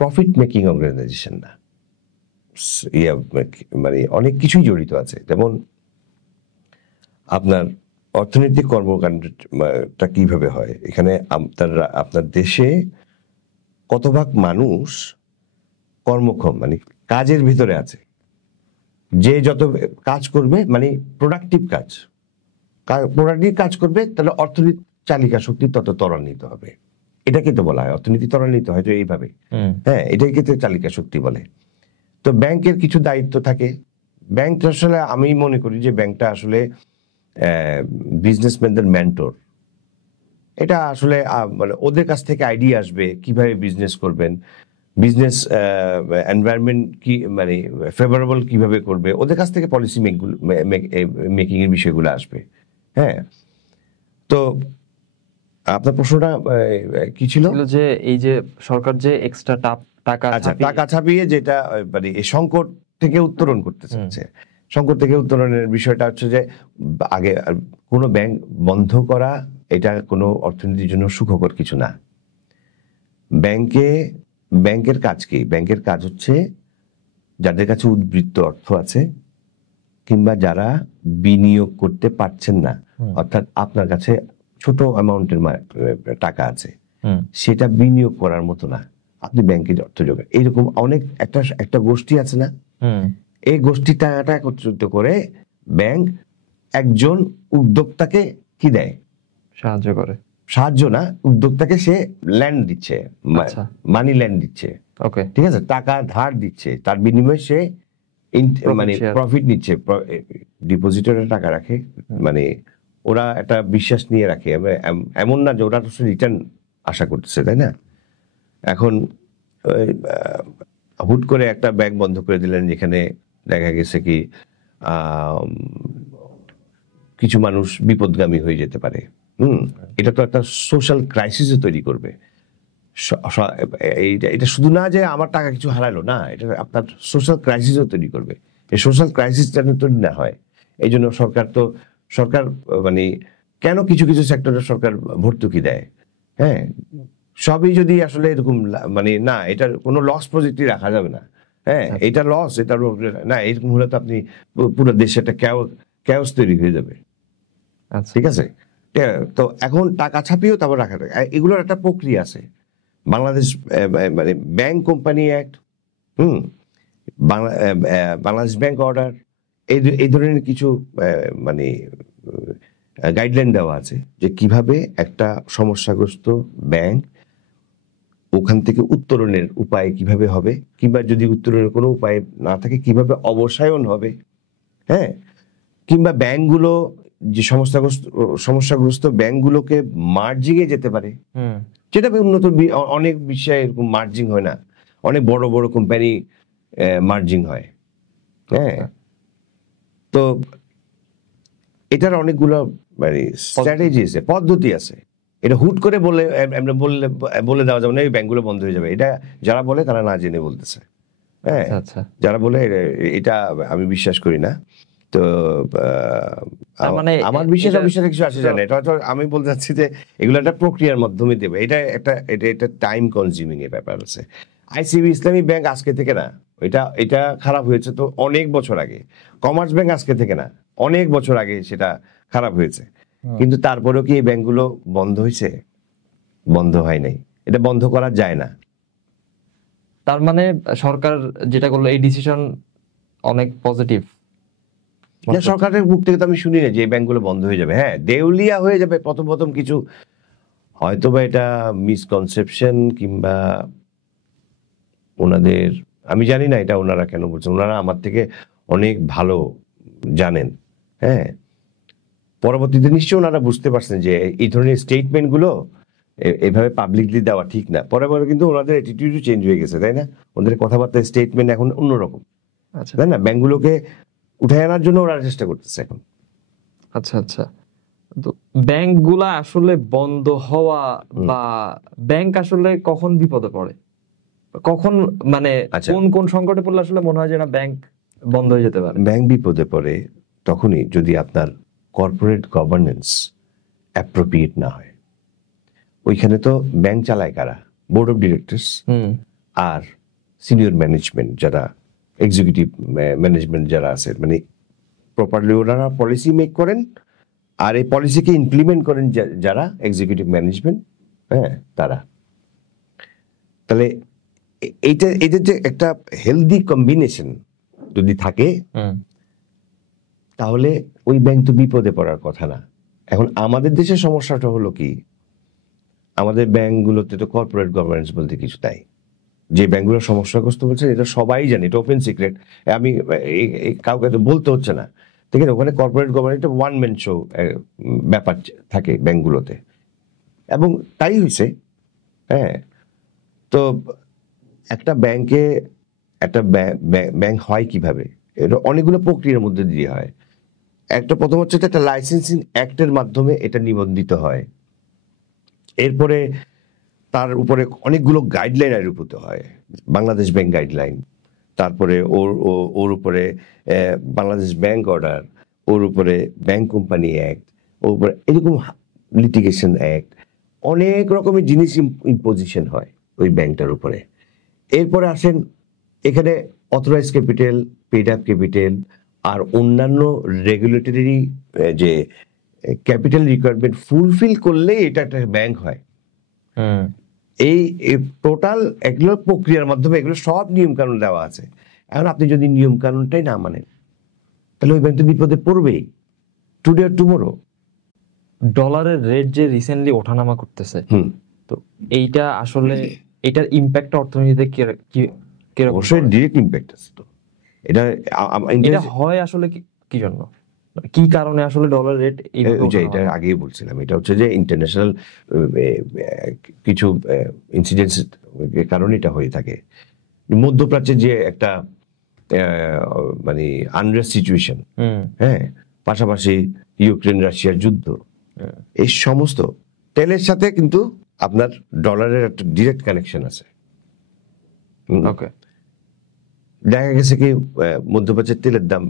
প্রফিট মেকিং অর্গানাইজেশন না, মানে অনেক কিছুই জড়িত আছে। যেমন আপনার অর্থনৈতিক কর্মকাণ্ডটা কিভাবে হয়, এখানে আপনার দেশে কত ভাগ মানুষ কর্মক্ষম, মানে কাজের ভিতরে আছে, যে যত কাজ করবে মানে প্রোডাক্টিভ কাজ করবে, তাহলে অর্থনীতি চালিকা শক্তি তত ত্বরান্বিত হবে। এটাকে তো বলা হয় অর্থনীতি ত্বরান্বিত হয়তো এইভাবে, হ্যাঁ, এটাকে তো চালিকা শক্তি বলে। তো ব্যাংকের কিছু দায়িত্ব থাকে। ব্যাংক আসলে আমি মনে করি যে ব্যাংকটা আসলে বিজনেসম্যানদের মেন্টর। এটা আসলে মানে ওদের কাছ থেকে আইডিয়া আসবে কিভাবে বিজনেস করবেন, বিজনেস এনভায়রনমেন্ট কি মানে ফেভারেবল কিভাবে করবে, ওদের কাছ থেকে পলিসি মেকিং এর বিষয়গুলো আসবে। হ্যাঁ, তো আপনার প্রশ্নটা কি ছিল? যে এই যে সরকার যে এক্সট্রা টাকা আচ্ছা, টাকা ছাপিয়ে যেটা মানে এই সংকট থেকে উত্তরণ করতে চাচ্ছে, সংকট থেকে উত্তরণের বিষয়টা হচ্ছে যে আগে কোনো ব্যাংক বন্ধ করা এটা কোনো অর্থনীতির জন্য সুখকর কিছু না। ব্যাংকের কাজ কি? ব্যাংকের কাজ হচ্ছে যাদের কাছে উদ্বৃত্ত অর্থ আছে কিংবা যারা বিনিয়োগ করতে পারছেন না, অর্থাৎ আপনার কাছে ছোট অ্যামাউন্টের টাকা আছে, সেটা বিনিয়োগ করার মতো না, আপনি ব্যাংকে অর্থ যোগান। এইরকম অনেক একটা গোষ্ঠী আছে না, এই গোষ্ঠীর টাকাটা একত্রিত করে ব্যাংক একজন উদ্যোক্তাকে কি দেয়? সাহায্য না, উদ্যোক্তাকে সে ল্যান্ড দিচ্ছে, মানি ল্যান্ড দিচ্ছে, ঠিক আছে, টাকা ধার দিচ্ছে, তার বিনিময়ে সে মানে প্রফিট নিচ্ছে, ডিপোজিটরে টাকা রাখে, মানে ওরা একটা বিশ্বাস নিয়ে রাখে, এমন না যে ওরা তো রিটার্ন আশা করতেছে, তাই না? এখন হুট করে একটা ব্যাংক বন্ধ করে দিলেন, যেখানে দেখা গেছে কি কিছু মানুষ বিপদগামী হয়ে যেতে পারে। এটা তো একটা সোশ্যাল ক্রাইসিসও তৈরি করবে। এটা শুধু না যে আমার টাকা কিছু হারালো, না, এটা আপনার সোশ্যাল ক্রাইসিসও তৈরি করবে। এই সোশ্যাল ক্রাইসিস যেন তৈরি না হয়, এই জন্য সরকার মানে কেন কিছু কিছু সেক্টরে সরকার ভর্তুকি দেয়, হ্যাঁ, সবই যদি আসলে এরকম মানে না, এটার কোনো লস প্রজেক্টই রাখা যাবে না, হ্যাঁ, এটা লস, এটা না, এরকম হলে তো আপনি পুরো দেশে একটা ক্যাওস তৈরি হয়ে যাবে। ঠিক আছে, তো এখন টাকা ছাপিয়েও তারপর রাখা থাকে, এগুলোর একটা প্রক্রিয়া আছে। বাংলাদেশ মানে bank company act, Bangladesh bank order, এই ধরনের কিছু মানে গাইডলাইন দেওয়া আছে যে কিভাবে একটা সমস্যাগ্রস্ত ব্যাংক ওখান থেকে উত্তরণের উপায় কিভাবে হবে, কিংবা যদি উত্তরণের কোনো উপায় না থাকে কিভাবে অবসায়ন হবে, হ্যাঁ, কিংবা ব্যাংকগুলো যে সমস্যাগ্রস্ত ব্যাংকগুলোকে মার্জিংয়ে যেতে পারে, যেটা উন্নত অনেক বিষয়ে এরকম মার্জিং হয় না, অনেক বড় বড় কোম্পানি মার্জিং হয়, হ্যাঁ। তো এটার অনেকগুলো মানে স্ট্র্যাটেজি আছে, পদ্ধতি আছে। এটা হুট করে আমরা বলে দেওয়া যাবে না এই ব্যাংকগুলো বন্ধ হয়ে যাবে, এটা যারা বলে তারা না জেনে বলতেছে, হ্যাঁ। যারা বলে এটা আমি বিশ্বাস করি না। তো মানে আমার অবিশ্বাসের কিছু আসে জানে, এটা আমি বলতে চাচ্ছি যে এগুলো একটা প্রক্রিয়ার মাধ্যমে দেবে, এটা টাইম কনজিউমিং এর ব্যাপার আছে। আইসিবি ইসলামী ব্যাংক আজকে থেকে না, এটা খারাপ হয়েছে তো অনেক বছর আগে। কমার্স ব্যাংক আজকে থেকে না, অনেক বছর আগে সেটা খারাপ হয়েছে, কিন্তু তারপরেও কি এই ব্যাংকগুলো বন্ধ হয়েছে? বন্ধ হয় নাই, এটা বন্ধ করা যায় না। তার মানে সরকার যেটা করলো এই ডিসিশন অনেক পজিটিভ। সরকারের মুখ থেকে তো আমি শুনি না যে এই ব্যাংকগুলো বন্ধ হয়ে যাবে, হ্যাঁ দেউলিয়া হয়ে যাবে প্রথম কিছু, হয়তোবা এটা মিসকনসেপশন কিংবা ওনাদের, আমি জানি না এটা ওনারা কেন বলছেন, ওনারা আমার থেকে অনেক ভালো জানেন, হ্যাঁ। পরবর্তীতে নিশ্চয়ই ওনারা বুঝতে পারছেন যে এই ধরনের স্টেটমেন্টগুলো এভাবে পাবলিকলি দেওয়া ঠিক না। পরে কিন্তু ওনাদের অ্যাটিটিউডও চেঞ্জ হয়ে গেছে, তাই না? ওদের কথাবার্তার স্টেটমেন্ট এখন অন্যরকম, তাই না? ব্যাংকগুলোকে উঠে আনার জন্য ওরা চেষ্টা করতেছে এখন। আচ্ছা, তো ব্যাংকগুলা আসলে বন্ধ হওয়া বা ব্যাংক আসলে কখন বিপদে পড়ে, কখন মানে কোন সংকটে পড়লে আসলে মনে হয় যে না ব্যাংক বন্ধ হয়ে যেতে পারে? ব্যাংক বিপদে পড়ে তখনই যদি আপনার কর্পোরেট গভর্নেন্স অ্যাপ্রোপ্রিয়েট না হয়। ওইখানে তো ব্যাংক চালায় কারা? বোর্ড অফ ডিরেক্টরস আর সিনিয়র ম্যানেজমেন্ট, যারা এক্সিকিউটিভ ম্যানেজমেন্ট যারা আছে, মানে প্রপারলি ওনারা পলিসি মেক করেন আর এই পলিসিকে ইমপ্লিমেন্ট করেন যারা এক্সিকিউটিভ ম্যানেজমেন্ট, হ্যাঁ তারা। তাহলে এইটা যে একটা হেলদি কম্বিনেশন যদি থাকে তাহলে ওই ব্যাংক তো বিপদে পড়ার কথা না। এখন আমাদের দেশের সমস্যাটা হলো কি, আমাদের ব্যাংকগুলোতে তো কর্পোরেট গভর্নেন্স বলতে কিছু নাই। যে ব্যাংকগুলো সমস্যাগ্রস্ত বলছে এটা সবাই জানে, এটা ওপেন সিক্রেট, আমি কাউকে তো বলতে হচ্ছে না, ঠিক আছে? ওখানে corporate governance one man show ব্যাপার থাকে ব্যাংকগুলোতে, এবং তাই হয়েছে, হ্যাঁ। তো একটা ব্যাংকে একটা ব্যাংক হয় কিভাবে, এটা অনেকগুলো প্রক্রিয়ার মধ্যে দিয়ে হয়। একটা প্রথম হচ্ছে একটা লাইসেন্সিং অ্যাক্টের মাধ্যমে এটা নিবন্ধিত হয়, এরপরে তার উপরে অনেকগুলো গাইডলাইন আরোপিত হয়, বাংলাদেশ ব্যাংক গাইডলাইন, তারপরে ওর উপরে বাংলাদেশ ব্যাংক অর্ডার, ওর উপরে ব্যাংক কোম্পানি অ্যাক্ট, ওর উপরে এরকম লিটিগেশন অ্যাক্ট, অনেক রকমের জিনিস ইম্পোজিশন হয় ওই ব্যাংকটার উপরে। এরপরে আসেন এখানে authorize capital, paid up capital আর অন্যান্য রেগুলেটরি যে ক্যাপিটাল রিকোয়ারমেন্ট ফুলফিল করলেই এটা একটা ব্যাংক হয়। এই টোটাল এগুলো প্রক্রিয়ার মাধ্যমে এগুলো সব নিয়ম কানুন দেওয়া আছে। এখন আপনি যদি নিয়ম কানুনটাই না মানেন তাহলে ওই ব্যাংক তো বিপদে পড়বেই, টুডে আর টুমোরো। ডলারের রেট যে রিসেন্টলি ওঠানামা করতেছে, তো এইটা আসলে এটার ইম্প্যাক্ট অর্থনীতিতে কিরকম? অবশ্যই ডিরেক্ট ইম্প্যাক্ট আছে। তো এটা হয় আসলে কি জন্য, কি কারণে আসলে ডলার রেট? এটা আগেই বলছিলাম, এটা হচ্ছে যে ইন্টারন্যাশনাল কিছু ইনসিডেন্টস কারণে এটা হয়ে থাকে। মধ্যপ্রাচ্যের যে একটা মানে আনরেস্ট সিচুয়েশন, হ্যাঁ, পাশাপাশি ইউক্রেন রাশিয়ার যুদ্ধ, এই সমস্ত তেলের সাথে কিন্তু আপনার ডলারের একটা ডিরেক্ট কানেকশন আছে। ওকে, দেখা গেছে কি মধ্যপ্রাচ্যের তেলের দাম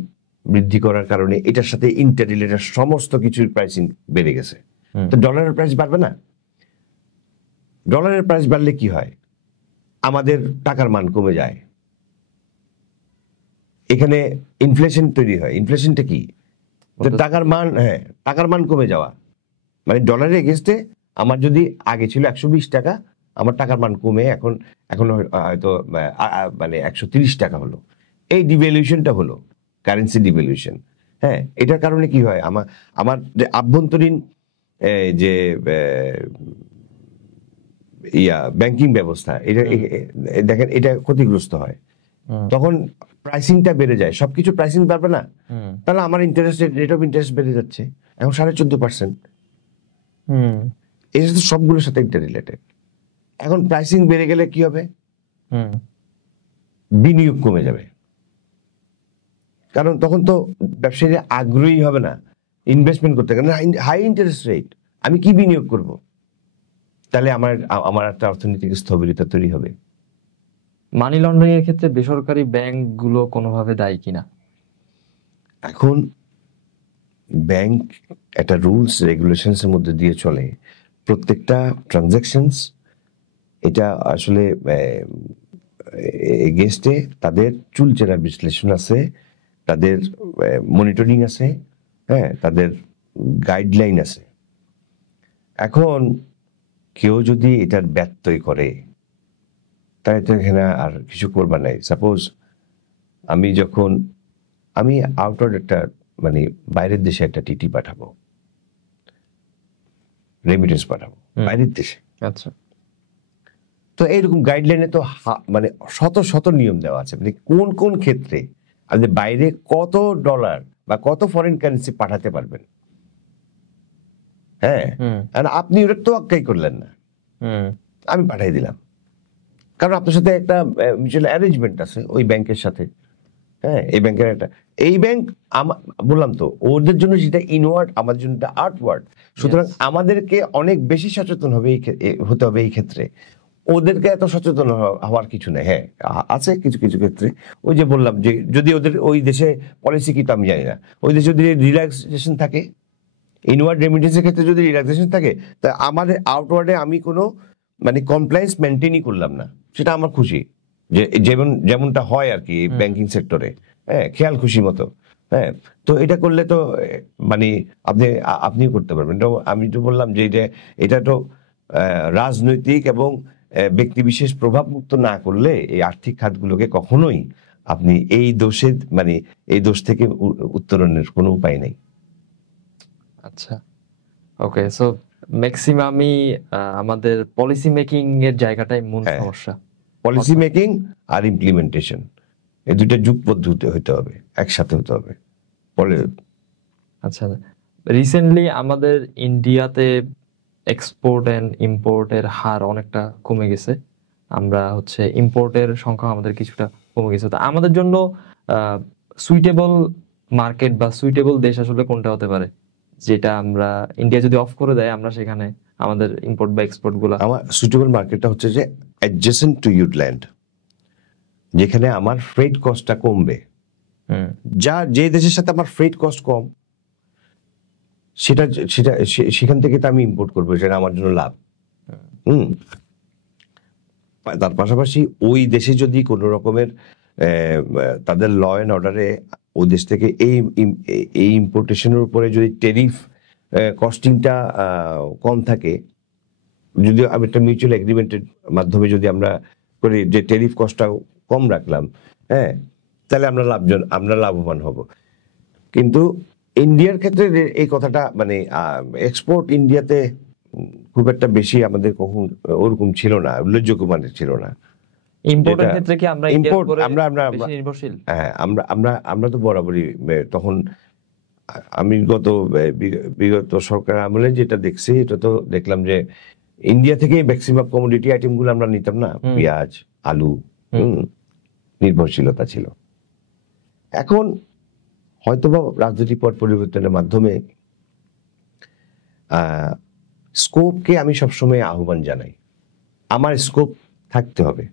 বৃদ্ধি করার কারণে এটার সাথে ইন্টাররিলেটেড সমস্ত কিছুর প্রাইসিং বেড়ে গেছে, তো ডলারের প্রাইস বাড়বে না? ডলারের প্রাইস বাড়লে কি হয়? আমাদের টাকার মান কমে যায়, এখানে ইনফ্লেশন তৈরি হয়। ইনফ্লেশনটা কি? টাকার মান, হ্যাঁ, টাকার মান কমে যাওয়া, মানে ডলারের এগেনস্টে আমার যদি আগে ছিল 120 টাকা, আমার টাকার মান কমে এখন হয়তো মানে 130 টাকা হলো। এই ডিভ্যালুয়েশনটা হলো কারেন্সি ডিভ্যালুয়েশন। হ্যাঁ, এটার কারণে কি হয়, আমার আমার যে আভ্যন্তরীণ যে ব্যাংকিং ব্যবস্থা, এটা দেখেন এটা ক্ষতিগ্রস্ত হয়। তখন প্রাইসিংটা বেড়ে যায়, সবকিছু প্রাইসিং পারবে না, তাহলে আমার ইন্টারেস্ট রেট অফ ইন্টারেস্ট বেড়ে যাচ্ছে এখন 14.5%। এটা তো সবগুলোর সাথে ইন্টার রিলেটেড। এখন প্রাইসিং বেড়ে গেলে কি হবে, বিনিয়োগ কমে যাবে, কারণ তখন তো ব্যবসায়ীরা আগ্রহী হবে না ইনভেস্টমেন্ট করতে, কারণ হাই ইন্টারেস্ট রেট, আমি কি বিনিয়োগ করব? তাহলে আমার একটা অর্থনৈতিক স্থবিরতা তৈরি হবে। মানি লন্ডারিং এর ক্ষেত্রে বেসরকারি ব্যাংক গুলো কোনোভাবে দায়ী কিনা? এখন ব্যাংক একটা রুলস রেগুলেশনস এর মধ্যে দিয়ে চলে, প্রত্যেকটা ট্রানজাকশনস এটা আসলে এগেনস্টে তাদের চুলচেরা বিশ্লেষণ আছে, তাদের মনিটরিং আছে, হ্যাঁ, তাদের গাইডলাইন আছে। এখন কেউ যদি এটার ব্যত্যয় করে তাই তো এখানে আর কিছু করবার নাই। সাপোজ আমি আউটার একটা মানে বাইরের দেশে একটা টিটি পাঠাবো, রেমিটেন্স পাঠাবো বাইরের দেশে, আচ্ছা, তো এইরকম গাইডলাইনে তো মানে শত শত নিয়ম দেওয়া আছে, মানে কোন কোন ক্ষেত্রে আপনি বাইরে কত ডলার বা কত ফরেন কারেন্সি পাঠাতে পারবেন। হ্যাঁ, আর আপনি ওটা তোয়াক্কাই করলেন না, আমি পাঠিয়ে দিলাম, কারণ আপনার সাথে একটা মিউচুয়াল অ্যারেঞ্জমেন্ট আছে ওই ব্যাংকের সাথে। হ্যাঁ, এই ব্যাংকের এই ব্যাংক বললাম তো ওদের জন্য যেটা ইনওয়ার্ড, আমাদের জন্য আউটওয়ার্ড। সুতরাং আমাদেরকে অনেক বেশি সচেতন হতে হবে এই ক্ষেত্রে, ওদেরকে এত সচেতন হওয়ার কিছু নেই। হ্যাঁ, আছে কিছু কিছু ক্ষেত্রে, ওই যে বললাম যে যদি ওদের ওই দেশে পলিসি কি তো আমি জানি না, ওই দেশে যদি রিল্যাক্সেশন থাকে, ইনওয়ার্ড রেমিটেন্সের ক্ষেত্রে যদি রিল্যাক্সেশন থাকে, তা আমাদের আউটওয়ার্ডে আমি কোনো মানে কমপ্লায়েন্স মেনটেনই করলাম না, সেটা আমার খুশি, যে যেমনটা হয় আর কি ব্যাংকিং সেক্টরে, হ্যাঁ, খেয়াল খুশি মতো। হ্যাঁ, তো এটা করলে তো মানে আপনিও করতে পারবেন। তো আমি তো বললাম যে এটা তো রাজনৈতিক এবং ব্যক্তি বিশেষ প্রভাব মুক্ত না করলে এই আর্থিক খাতগুলোকে কখনোই আপনি এই দোষ থেকে উত্তরণের কোনো উপায় নেই। আচ্ছা, ওকে। সো ম্যাক্সিমামই আমাদের পলিসি মেকিং এর জায়গাটাই মূল সমস্যা। পলিসি মেকিং আর ইমপ্লিমেন্টেশন, এই দুইটা যুগপদ্ধ হতে হবে, একসাথে হতে হবে। আচ্ছা, রিসেন্টলি আমাদের ইন্ডিয়াতে এক্সপোর্ট এন্ড ইম্পোর্টের হার অনেকটা কমে গেছে, আমরা ইম্পোর্টের সংখ্যা আমাদের কিছুটা কমে গেছে। তো আমাদের জন্য সুইটেবল মার্কেট বা সুইটেবল দেশ আসলে কোনটা হতে পারে, যেটা আমরা ইন্ডিয়া যদি অফ করে দেয় আমরা সেখানে আমাদের ইম্পোর্ট বা এক্সপোর্ট গুলো? আমার সুইটেবল মার্কেটটা হচ্ছে যে অ্যাডজেসেন্ট টু ইউর ল্যান্ড, যেখানে আমার ফ্রেট কস্টটা কমবে। যে দেশের সাথে আমার ফ্রেট কস্ট কম, সেখান থেকে তো আমি ইম্পোর্ট করবো, সেটা আমার জন্য লাভ। তার পাশাপাশি ওই দেশে যদি কোনো রকমের তাদের ল অ্যান্ড অর্ডারে ওই দেশ থেকে এই ইম্পোর্টেশনের উপরে যদি টেরিফ কস্টিংটা কম থাকে, যদি আমি একটা মিউচুয়াল এগ্রিমেন্টের মাধ্যমে যদি আমরা করি যে টেরিফ কস্টটা কম রাখলাম, হ্যাঁ, তাহলে আমরা লাভবান হব। কিন্তু ইন্ডিয়ার ক্ষেত্রে এই কথাটা মানে এক্সপোর্ট ইন্ডিয়াতে খুব একটা বেশি আমাদের কখন ওরকম ছিল না, উল্লেখযোগ্য মানের ছিল না। ইম্পোর্টের ক্ষেত্রে কি আমরা ইম্পোর্ট বেশি নির্ভরশীল? হ্যাঁ, আমরা তো বরাবরই তখন আমি বিগত সরকার আমলে যেটা দেখছি, এটা তো দেখলাম যে ইন্ডিয়া থেকে ম্যাক্সিমাম কমোডিটি আইটেমগুলো আমরা নিতাম না, পেঁয়াজ, আলু, নির্ভরশীলতা ছিল। এখন হয়তোবা রাজনৈতিক পট পরিবর্তনের মাধ্যমে স্কোপকে আমি সবসময় আহ্বান জানাই, আমার স্কোপ থাকতে হবে,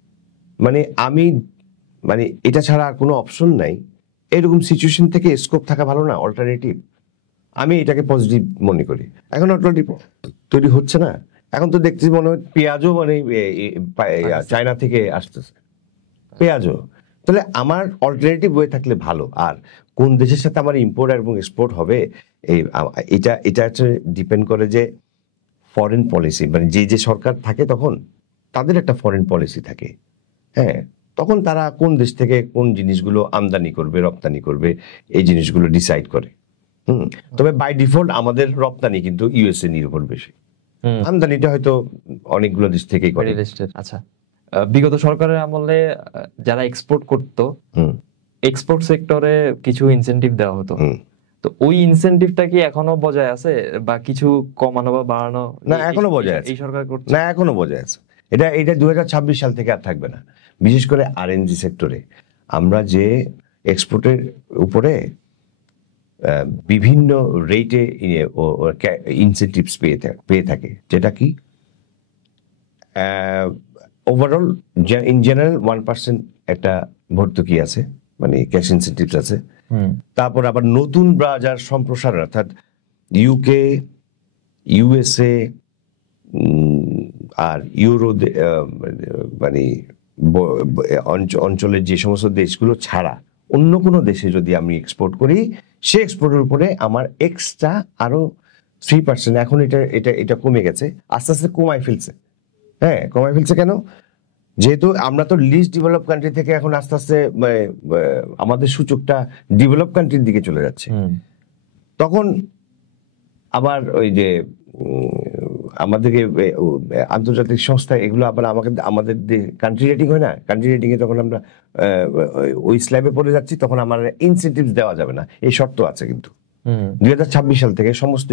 মানে এটা ছাড়া আর কোনো অপশন নাই, এরকম সিচুয়েশন থেকে স্কোপ থাকা ভালো না, অল্টারনেটিভ, আমি এটাকে পজিটিভ মনে করি। এখন অল্টারনেটিভ তৈরি হচ্ছে না, এখন তো দেখছি মনে হয় পেঁয়াজও মানে চায়না থেকে আসতেছে, পেঁয়াজও। তাহলে আমার অল্টারনেটিভ ওয়ে থাকলে ভালো। আর কোন দেশের সাথে আমার ইম্পোর্ট এবং এক্সপোর্ট হবে, এটা হচ্ছে ডিপেন্ড করে যে ফরেন পলিসি, মানে যে সরকার থাকে তখন তাদের একটা ফরেন পলিসি থাকে। হ্যাঁ, তখন তারা কোন দেশ থেকে কোন জিনিসগুলো আমদানি করবে রপ্তানি করবে এই জিনিসগুলো ডিসাইড করে। তবে বাই ডিফল্ট আমাদের রপ্তানি কিন্তু ইউএসএ নির্ভর বেশি, আমদানিটা হয়তো অনেকগুলো দেশ থেকেই করে। মিডল ইস্টের। আচ্ছা, বিগত সরকারের আমলে যারা এক্সপোর্ট করতো, এক্সপোর্ট সেক্টরে কিছু ইনসেনটিভ দেওয়া হতো, তো ওই ইনসেনটিভটা কি এখনো বজায় আছে বা কিছু কমানো বা বাড়ানো? না, এখনো বজায় আছে। এই সরকার করছে না, এখনো বজায় আছে। এটা 2026 সাল থেকে আর থাকবে না। বিশেষ করে আরএনজি সেক্টরে আমরা যে এক্সপোর্টের উপরে বিভিন্ন রেটে ইনসেন্টিভস পেয়ে থাকে, যেটা কি ওভারঅল ইন জেনারেল 1% একটা ভর্তুকি আছে, মানে ক্যাশ ইনসেন্টিভস আছে। তারপর আবার নতুন বাজার সম্প্রসারণ, অর্থাৎ ইউকে, ইউএসএ আর ইউরো মানে অঞ্চলের যে সমস্ত দেশগুলো ছাড়া অন্য কোনো দেশে যদি আমি এক্সপোর্ট করি, সে এক্সপোর্টের উপরে আমার এক্সট্রা আরো 3%, এখন এটা কমে গেছে, আস্তে আস্তে কমায় ফেলছে। হ্যাঁ, কমায় ফেলছে কেন? যেহেতু আমরা তো লিস্ট ডেভেলপ কান্ট্রি থেকে এখন আস্তে আস্তে আমাদের সূচকটা ডেভেলপ কান্ট্রির দিকে চলে যাচ্ছে। তখন আবার ওই যে আমাদেরকে আন্তর্জাতিক সংস্থা এগুলো আবার আমাদের কান্ট্রি রেটিং হয় না, কান্ট্রি রেটিং এ তখন আমরা ওই স্ল্যাবে পড়ে যাচ্ছি, তখন আমার ইনসেন্টিভস দেওয়া যাবে না, এই শর্ত আছে। কিন্তু 2026 সাল থেকে সমস্ত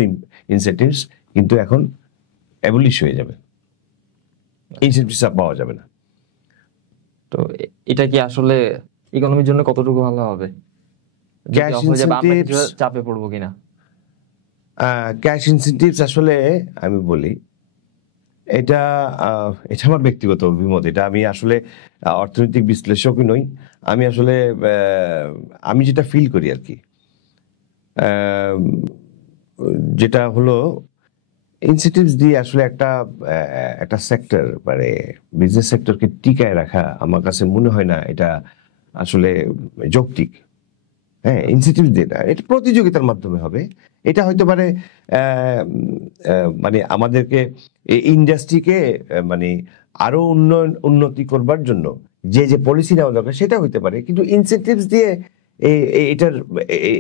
ইনসেন্টিভস কিন্তু এখন অ্যাবলিশ হয়ে যাবে, ইনসেন্টিভস পাওয়া যাবে না। তো এটা কি আসলে ইকোনমির জন্য কতটুকু ভালো হবে? ক্যাশ ইনসেন্টিভস চাপে পড়বো কিনা? ক্যাশ ইনসেন্টিভস আসলে আমি বলি, এটা আমার ব্যক্তিগত অভিমত। এটা আমি আসলে অর্থনৈতিক বিশ্লেষকই নই, আমি আসলে আমি যেটা ফিল করি আর কি, যেটা হলো ইনসেন্টিভস দিয়ে আসলে একটা সেক্টর, মানে বিজনেস সেক্টরকে টিকায় রাখা আমার কাছে মনে হয় না এটা আসলে যৌক্তিক। হ্যাঁ, ইনসেন্টিভ দিয়ে না, এটা প্রতিযোগিতার মাধ্যমে হবে। এটা হয়তো মানে মানে আমাদেরকে এই ইন্ডাস্ট্রিকে মানে আরো উন্নতি করবার জন্য যে পলিসি নেওয়া দরকার সেটা হইতে পারে, কিন্তু ইনসেন্টিভস দিয়ে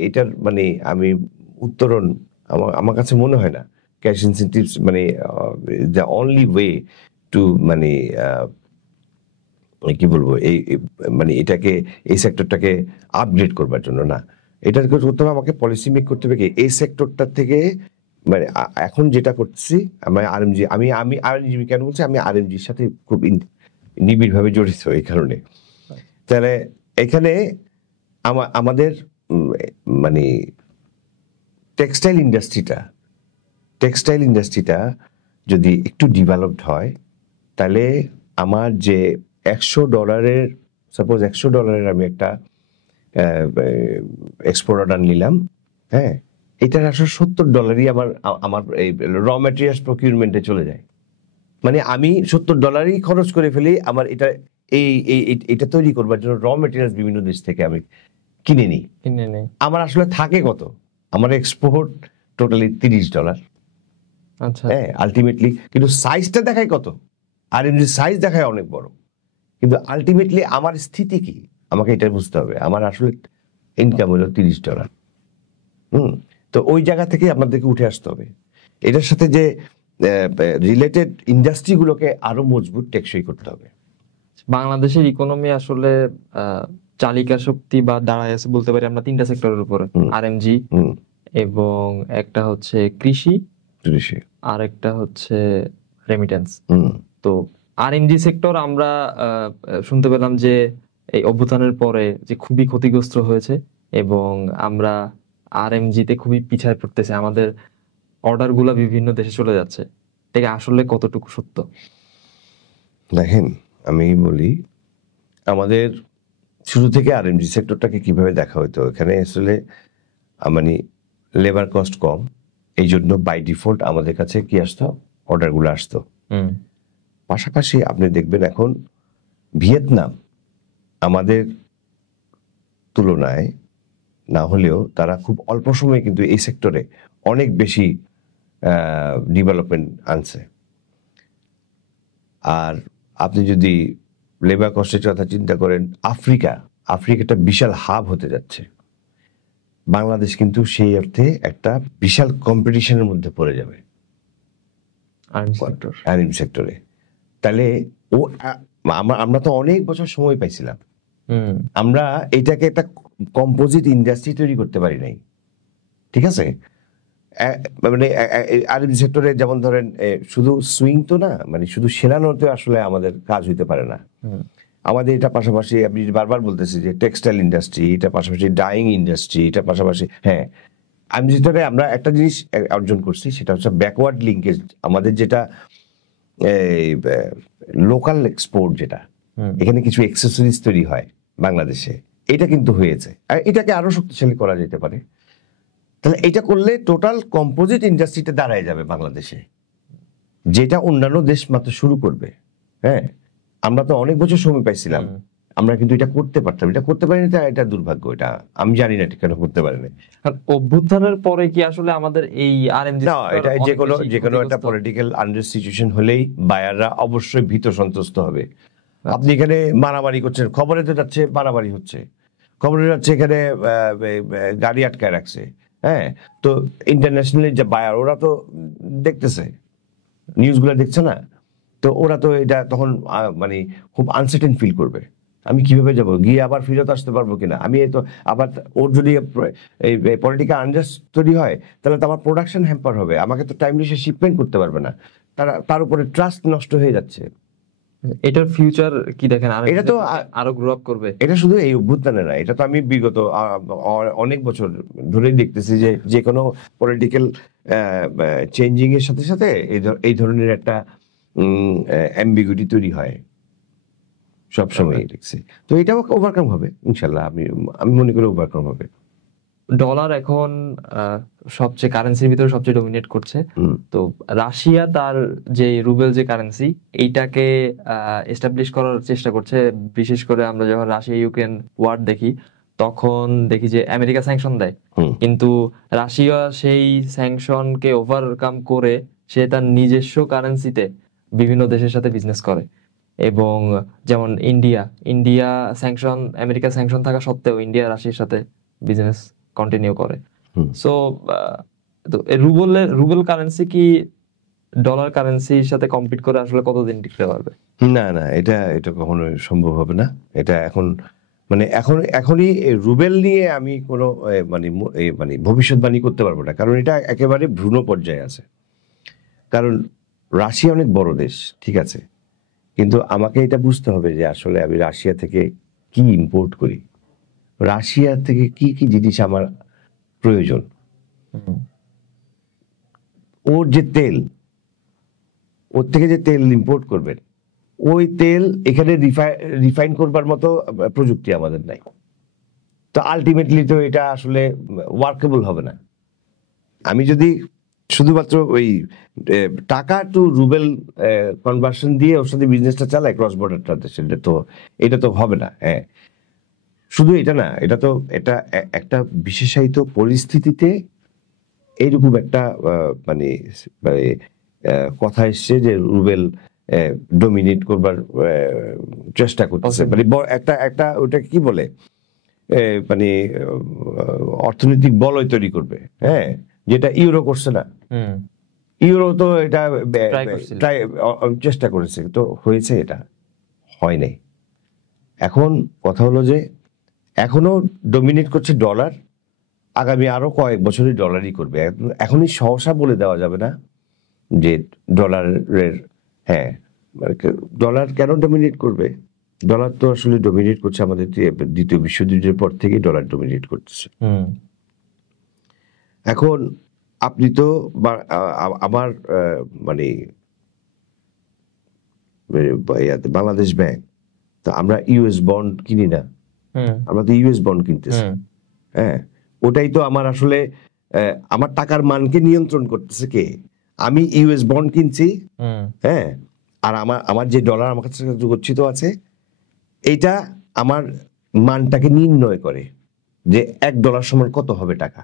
এটার মানে আমি উত্তরণ আমার কাছে মনে হয় না। ক্যাশ ইনসেন্টিভস মানে দ্য অনলি ওয়ে টু মানে কি বলবো, মানে এটাকে এই সেক্টরটাকে আপগ্রেড করবার জন্য না, এটা করতে হবে আমাকে পলিসি মেক করতে হবে কি এই সেক্টরটা থেকে। মানে এখন যেটা করছি আমি আরএমজি, আমি আরএমজি কেন বলছি, আমি আরএমজির সাথে খুব নিবিড়ভাবে জড়িত এই কারণে। তাহলে এখানে আমাদের মানে টেক্সটাইল ইন্ডাস্ট্রিটা যদি একটু ডেভেলপড হয়, তাহলে আমার যে $100, সাপোজ $100 আমি একটা এক্সপোর্ট অর্ডার নিলাম, হ্যাঁ, এটার আসলে $70 আমার এই র ম্যাটেরিয়ালস প্রকিউরমেন্টে চলে যায়। মানে আমি $70 খরচ করে ফেলি আমার এটা তৈরি করবার জন্য র ম্যাটেরিয়ালস বিভিন্ন দেশ থেকে আমি কিনে নিই। আমার আসলে থাকে কত, আমার এক্সপোর্ট টোটালি $30। আচ্ছা, হ্যাঁ, আলটিমেটলি কিন্তু সাইজটা দেখায় কত, আর এমনি সাইজ দেখায় অনেক বড়, কিন্তু আলটিমেটলি আমার স্থিতি কি আমাকে এটা বুঝতে হবে। আমার আসলে ইনকাম হলো $30। তো ওই জায়গা থেকে আপনাদেরকে উঠে আসতে হবে। এটার সাথে যে রিলেটেড ইন্ডাস্ট্রিগুলোকে আরো মজবুত টেকসই করতে হবে। বাংলাদেশের ইকোনমি আসলে চালিকা শক্তি বা দাঁড়ায় আছে বলতে পারি আমরা 3টা সেক্টরের উপরে, আরএমজি এবং একটা হচ্ছে কৃষি, আর একটা হচ্ছে রেমিটেন্স। তো আরএমজি সেক্টর আমরা শুনতে পেলাম যে এই অভ্যুত্থানের পরে যে খুবই ক্ষতিগ্রস্ত হয়েছে এবং আমরা আরএমজিতে খুবই পিছায় পড়তেছে, আমাদের অর্ডার গুলা বিভিন্ন দেশে চলে যাচ্ছে। এটা আসলে কতটুকু সত্য? দেখেন, আমি বলি আমাদের শুরু থেকে আরএমজি সেক্টরটাকে কিভাবে দেখা হতো, এখানে আসলে মানে লেবার কস্ট কম, এই জন্য বাই ডিফল্ট আমাদের কাছে কি আসতো, অর্ডারগুলো আসতো। পাশাপাশি আপনি দেখবেন এখন ভিয়েতনাম আমাদের তুলনায় না হলেও তারা খুব অল্প সময়ে কিন্তু এই সেক্টরে অনেক বেশি ডেভেলপমেন্ট আনছে। আর আপনি যদি লেবার কস্টের কথা চিন্তা করেন, আফ্রিকা একটা বিশাল হাব হতে যাচ্ছে। বাংলাদেশ কিন্তু সেই অর্থে একটা বিশাল কম্পিটিশনের মধ্যে পড়ে যাবে আর্মি সেক্টরে। তাহলে ও আমরা তো অনেক বছর সময় পাইছিলাম, আমরা এটাকে একটা কম্পোজিট ইন্ডাস্ট্রি তৈরি করতে পারি নাই। ঠিক আছে, মানে আর্মি সেক্টরে যেমন ধরেন শুধু সুইং তো না, মানে শুধু সেনানোতে আসলে আমাদের কাজ হইতে পারে না। আমাদের এটা পাশাপাশি আমি বারবার বলতেছি যে টেক্সটাইল ইন্ডাস্ট্রি, এটা পাশাপাশি ডাইং ইন্ডাস্ট্রি, এটা পাশাপাশি হ্যাঁ আর্মি সেক্টরে আমরা একটা জিনিস অর্জন করছি, সেটা হচ্ছে ব্যাকওয়ার্ড লিঙ্কেজ। আমাদের যেটা লোকাল এক্সপোর্ট, যেটা এখানে কিছু এক্সেসরিজ তৈরি হয় বাংলাদেশে, এটা কিন্তু হয়েছে, আর এটাকে আরো শক্তিশালী করা যেতে পারে। তাহলে এটা করলে টোটাল কম্পোজিট ইন্ডাস্ট্রিটা দাঁড়ায় যাবে বাংলাদেশে, যেটা অন্যান্য দেশ মাত্র শুরু করবে। হ্যাঁ, আমরা তো অনেক বছর সময় পাইছিলাম, আমরা কিন্তু এটা করতে পারতাম, এটা করতে পারিনি, এটা দুর্ভাগ্য। এটা আমি জানি না কেন করতে পারিনি। অভ্যুত্থানের পরে কি আসলে আমাদের এই আরএমজি না, এটা যে কোনো একটা পলিটিক্যাল আনরেস্ট সিচুয়েশন হলেই বায়াররা অবশ্যই ভীত সন্ত্রস্ত হবে। আপনি এখানে মারামারি করছেন, খবরে তো যাচ্ছে মারামারি হচ্ছে, খবরে যাচ্ছে এখানে গাড়ি আটকায় রাখছে। হ্যাঁ, তো ইন্টারন্যাশনালি যে বায়ার, ওরা তো দেখতেছে, নিউজগুলো দেখছে না, তো ওরা তো এটা তখন মানে খুব আনসার্টেন ফিল করবে। আমি কিভাবে যাব, গিয়ে আবার ফিরত আসতে পারবো কিনা, আমি তো আবার ওর যদি এই পলিটিক্যাল আনরেস্ট তৈরি হয়, তাহলে তো আমার প্রোডাকশন হ্যাম্পার হবে, আমাকে তো টাইমলি সে শিপমেন্ট করতে পারবে না, তার উপরে ট্রাস্ট নষ্ট হয়ে যাচ্ছে। এটার ফিউচার কি দেখেন? এটা তো আরো গ্রো আপ করবে। এটা শুধু এই অভ্যুত্থানে না, এটা তো আমি বিগত অনেক বছর ধরেই দেখতেছি যে কোনো পলিটিক্যাল চেঞ্জিং এর সাথে সাথে এই ধরনের একটা অ্যাম্বিগুইটি তৈরি হয় সবসময় দেখছি। তো এটাও ওভারকাম হবে ইনশাল্লাহ, আমি মনে করি ওভারকাম হবে। ডলার এখন সবচেয়ে কারেন্সির ভিতরে সবচেয়ে ডমিনেট করছে। তো রাশিয়া তার যে রুবেল যে কারেন্সি, এইটাকে এস্টাবলিশ করার চেষ্টা করছে। বিশেষ করে আমরা যখন রাশিয়া ইউক্রেন ওয়ার দেখি, তখন দেখি যে আমেরিকা স্যাংশন দেয়, কিন্তু রাশিয়া সেই স্যাংশনকে ওভারকাম করে সে তার নিজস্ব কারেন্সিতে বিভিন্ন দেশের সাথে বিজনেস করে। এবং যেমন ইন্ডিয়া স্যাংশন, আমেরিকা স্যাংশন থাকা সত্ত্বেও ইন্ডিয়া রাশিয়ার সাথে বিজনেস কন্টিনিউ করে। সো রুবেল কারেন্সি কি ডলার কারেন্সির সাথে কম্পিট করে আসলে কতদিন টিকতে পারবে? না, এটা কখনোই সম্ভব হবে না। এটা এখনই রুবেল নিয়ে আমি কোনো মানে ভবিষ্যৎবাণী করতে পারবো না, কারণ এটা একেবারে ভ্রূণ পর্যায়ে আছে। কারণ রাশিয়া অনেক বড় দেশ, ঠিক আছে, কিন্তু আমাকে এটা বুঝতে হবে যে আসলে আমি রাশিয়া থেকে কি ইম্পোর্ট করি, রাশিয়া থেকে কি কি জিনিস আমার প্রয়োজন। ওর যে তেল, ওর থেকে যে তেল ইম্পোর্ট করবেন, ওই তেল এখানে রিফাইন করবার মতো প্রযুক্তি আমাদের নাই। তো আলটিমেটলি তো এটা আসলে ওয়ার্কেবল হবে না। আমি যদি শুধুমাত্র ওই টাকা টু রুবেল কনভার্সন দিয়ে ওর সাথে বিজনেসটা চালাই, ক্রস বর্ডার ট্রানজাকশন, এটা তো হবে না। হ্যাঁ, শুধু এটা না, এটা একটা বিশেষায়িত পরিস্থিতিতে এইরকম একটা মানে কথা এসছে যে রুবেল ডমিনেট করবার চেষ্টা করতেছে, মানে একটা ওটা কি বলে, মানে অর্থনৈতিক বলয় তৈরি করবে। হ্যাঁ, যেটা ইউরো করছে না, ইউরো তো এটা চেষ্টা করেছে, তো হয়েছে, এটা হয় নাই। এখন কথা হলো যে এখনো ডমিনেট করছে ডলার, আগামী আরো কয়েক বছরই ডলারই করবে। এখনই সহসা বলে দেওয়া যাবে না যে ডলারের, হ্যাঁ, ডলার কেন ডমিনেট করবে। ডলার তো আসলে ডমিনেট করছে আমাদের দ্বিতীয় বিশ্বযুদ্ধের পর থেকে ডলার ডমিনেট করতেছে। এখন আপনি তো আমার মানে বাংলাদেশ ব্যাংক, তো আমরা ইউএস বন্ড কিনি না, আমরা তো ইউএস বন্ড কিনতেছি। হ্যাঁ, ওটাই তো আমার আসলে আমার টাকার মানকে নিয়ন্ত্রণ করতেছে কে? আমি ইউএস বন্ড কিনছি, হ্যাঁ, আর আমার যে ডলার আমার কাছে গচ্ছিত আছে, এইটা আমার মানটাকে নির্ণয় করে যে $1 সমান কত হবে টাকা।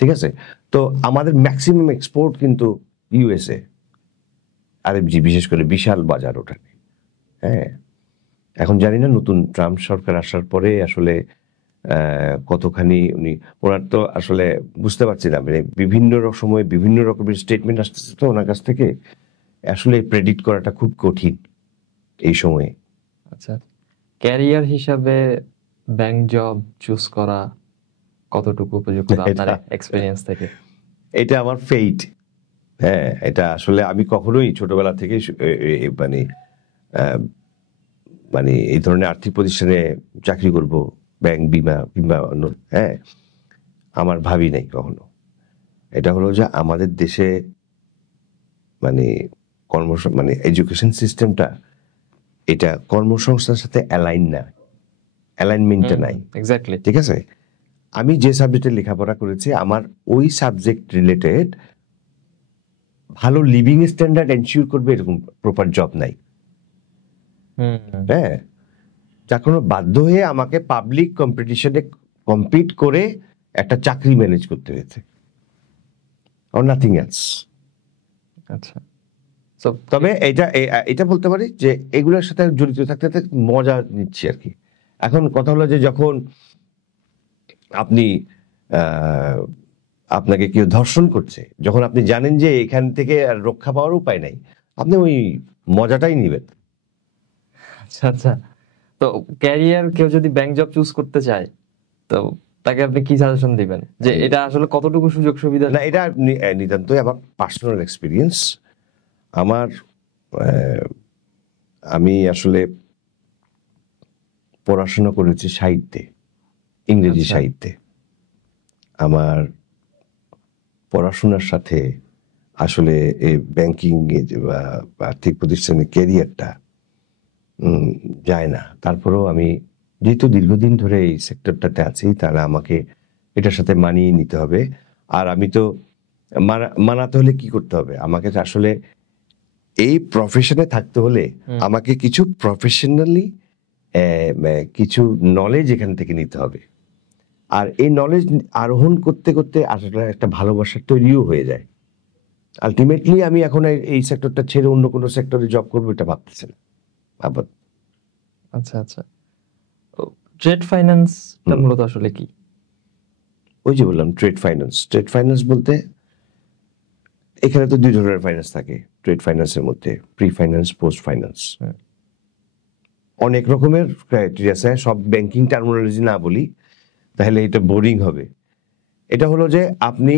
ঠিক আছে, তো আমাদের ম্যাক্সিমাম এক্সপোর্ট কিন্তু ইউএসএ, আরএফজি বিশেষ করে বিশাল বাজার ওঠানে। হ্যাঁ, এখন জানি না নতুন ট্রাম্প সরকার আসার পরে আসলে কতখানি ওনার তো আসলে বুঝতে পারছি না, মানে বিভিন্ন সময় বিভিন্ন রকমের স্টেটমেন্ট আসতেছে তো ওনার কাছ থেকে, আসলে প্রেডিক্ট করাটা খুব কঠিন এই সময়ে। আচ্ছা, ক্যারিয়ার হিসাবে ব্যাংক জব চুজ করা কতটুকু উপযুক্ত আপনার এক্সপেরিয়েন্স থেকে? এটা আমার ফেইট। হ্যাঁ, এটা আসলে আমি কখনোই ছোটবেলা থেকে মানে আহ, মানে এই ধরনের আর্থিক প্রতিষ্ঠানে চাকরি করব, ব্যাংক, বিমা কিংবা অন্য, হ্যাঁ, আমার ভাবি নাই কখনো। এটা হলো যে আমাদের দেশে মানে মানে এডুকেশন সিস্টেমটা, এটা কর্মসংস্থানের সাথে অ্যালাইনমেন্টটা নাই। এক্স্যাক্টলি। ঠিক আছে, আমি যে সাবজেক্টে লেখাপড়া করেছি আমার ওই সাবজেক্ট রিলেটেড ভালো লিভিং স্ট্যান্ডার্ড এনশিওর করবে এরকম প্রপার জব নাই। হ্যাঁ, যার কোনো বাধ্য হয়ে আমাকে পাবলিক কম্পিটিশনে কম্পিট করে একটা চাকরি ম্যানেজ করতে হয়েছে, আর নাথিং এলস। আচ্ছা, তবে এটা বলতে পারি যে এগুলোর সাথে জড়িত থাকতে থাকতে মজা নিচ্ছি আর কি। এখন কথা হলো যে যখন আপনি আপনাকে কেউ ধর্ষণ করছে, যখন আপনি জানেন যে এখান থেকে আর রক্ষা পাওয়ার উপায় নাই, আপনি ওই মজাটাই নিবেন। আচ্ছা আচ্ছা। তো ক্যারিয়ার কেউ যদি ব্যাংক জব চুজ করতে চায়, তো তাকে আপনি কি সাজেশন দিবেন যে এটা আসলে কতটুকু সুযোগ সুবিধা? না, এটা নিতান্তই আমার পার্সোনাল এক্সপিরিয়েন্স। আমার আমি আসলে পড়াশোনা করেছি সাহিত্যে, ইংরেজি সাহিত্যে। আমার পড়াশোনার সাথে আসলে এই ব্যাংকিং বা আর্থিক প্রতিষ্ঠানের ক্যারিয়ারটা যায় না। তারপরেও আমি যেহেতু দীর্ঘদিন ধরে এই সেক্টরটাতে আছি, তাহলে আমাকে এটার সাথে মানিয়ে নিতে হবে। আর আমি তো মানাতে হলে কি করতে হবে, আমাকে আসলে এই প্রফেশনে থাকতে হলে আমাকে কিছু প্রফেশনালি কিছু নলেজ এখান থেকে নিতে হবে। আর এই নলেজ আরোহণ করতে করতে আসলে একটা ভালোবাসা তৈরিও হয়ে যায়। আলটিমেটলি আমি এখন এই সেক্টরটা ছেড়ে অন্য কোনো সেক্টরে জব করবো এটা ভাবতেছি না আবার। আচ্ছা আচ্ছা। ট্রেড ফাইন্যান্সটা মূলত আসলে কি? ওই যে বললাম ট্রেড ফাইন্যান্স বলতে এখানে তো দুই ধরনের ফাইন্যান্স থাকে ট্রেড ফাইন্যান্সের মধ্যে, প্রি ফাইন্যান্স, পোস্ট ফাইন্যান্স। অনেক রকমের ক্রাইটেরিয়া আছে, সব ব্যাংকিং টার্মিনোলজি না বলি তাহলে এটা বোরিং হবে। এটা হলো যে আপনি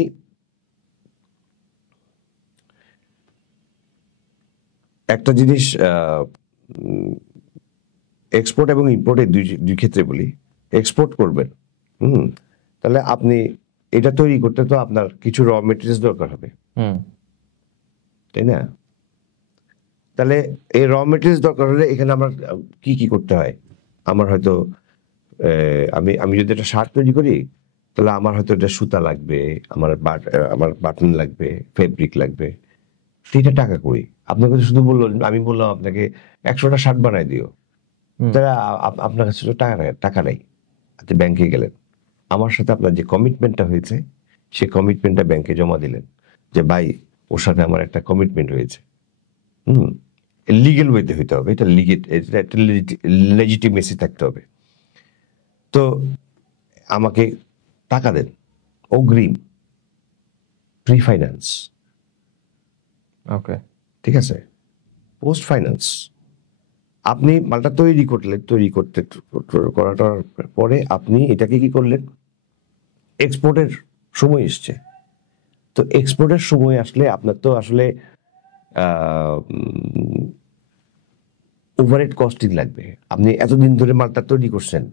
একটা জিনিস এক্সপোর্ট এবং ইম্পোর্টের দুই ক্ষেত্রে বলি, এক্সপোর্ট করবেন, তাহলে আপনি এটা তৈরি করতে তো আপনার কিছু র মেটেরিয়ালস দরকার হবে, তাই না? তাহলে এই র মেটেরিয়ালস দরকার হলে এখানে আমার কি কি করতে হয়, আমার হয়তো আমি যদি একটা শার্ট তৈরি করি তাহলে আমার হয়তো একটা সুতা লাগবে, আমার বাটন লাগবে, ফেব্রিক লাগবে, সেটা টাকা করি। আপনাকে শুধু আমি বললাম আপনাকে 100টা শার্ট বানাই দিও, তাহলে আপনার কাছে তো টাকা নাই। আপনি ব্যাংকে গেলেন, আমার সাথে আপনার যে কমিটমেন্টটা হয়েছে সেই কমিটমেন্টটা ব্যাংকে জমা দিলেন যে ভাই ওর সাথে আমার একটা কমিটমেন্ট হয়েছে, লিগেল ওয়েতে হইতে হবে, এটা একটা লেজিটিমেসি থাকতে হবে। তো আমাকে টাকা দেন অগ্রিম, প্রি ফাইন্যান্স। ওকে, ঠিক আছে। পোস্ট ফাইন্যান্স, আপনি মালটা তৈরি করাটার পরে আপনি এটাকে কি করলেন, এক্সপোর্টের সময় এসছে। তো এক্সপোর্টের সময় আসলে আপনার তো আসলে ওভারহেড কস্টিং লাগবে। আপনি এতদিন ধরে মালটা তৈরি করছেন,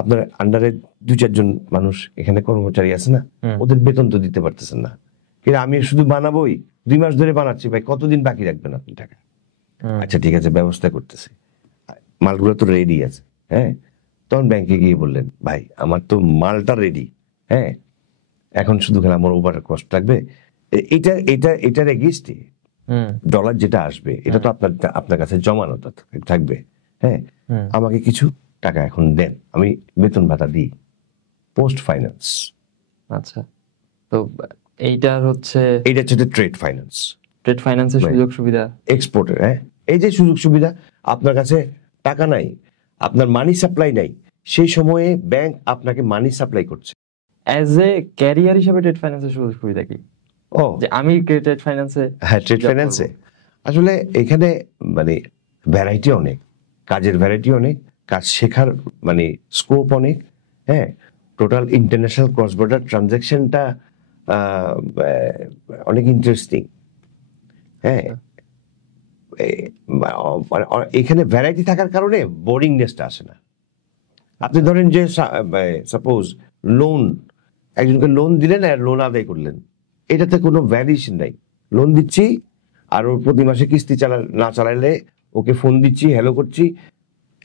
আপনার আন্ডারে 2-4 জন মানুষ এখানে কর্মচারী আছে না, ওদের বেতন তো দিতে পারতেছেন না। কিন্তু আমি শুধু বানাবোই, 2 মাস ধরে বানাচ্ছি, ভাই কতদিন বাকি রাখবেন আপনি টাকা? আচ্ছা ঠিক আছে, ব্যবস্থা করতেছি, মালগুলো তো রেডি আছে। হ্যাঁ, তখন ব্যাংকে গিয়ে বললেন ভাই আমার তো মালটা রেডি, হ্যাঁ, এখন শুধু খেলে আমার ওভার কস্ট লাগবে, এটার এগেইনস্টে ডলার যেটা আসবে এটা তো আপনার কাছে জমানো থাকবে, হ্যাঁ, আমাকে কিছু টাকা এখন দেন, আমি বেতন ভাতা দিই। Post finance. আচ্ছা, তো এইটা হচ্ছে ট্রেড ফাইন্যান্স। ট্রেড ফাইন্যান্সের সুযোগ সুবিধা এক্সপোর্টের, হ্যাঁ, এই যে সুযোগ সুবিধা, আপনার কাছে টাকা নাই, আপনার মানি সাপ্লাই নাই, সেই সময়ে ব্যাংক আপনাকে মানি সাপ্লাই করছে। অ্যাজ এ ক্যারিয়ার হিসেবে ট্রেড ফাইন্যান্সের সুযোগ সুবিধা কি, ও যে আমি ট্রেড ফাইন্যান্সে হ্যাঁ, ট্রেড ফাইন্যান্সে আসলে এখানে মানে ভ্যারাইটি অনেক, কাজের ভ্যারাইটি অনেক, কাজ শেখার মানে স্কোপ অনেক। হ্যাঁ, টোটাল ইন্টারন্যাশনাল ক্রস বর্ডার ট্রানজ্যাকশনটা অনেক ইন্টারেস্টিং। হ্যাঁ, এখানে ভ্যারাইটি থাকার কারণে বোরিংনেসটা আসে না। আপনি ধরেন যে সাপোজ লোন, একজনকে লোন দিলেন আর লোন আদায় করলেন, এটাতে কোনো ভ্যারিয়েশন নাই। লোন দিচ্ছি আর ওর প্রতি মাসে কিস্তি না চালাইলে ওকে ফোন দিচ্ছি, হ্যালো করছি,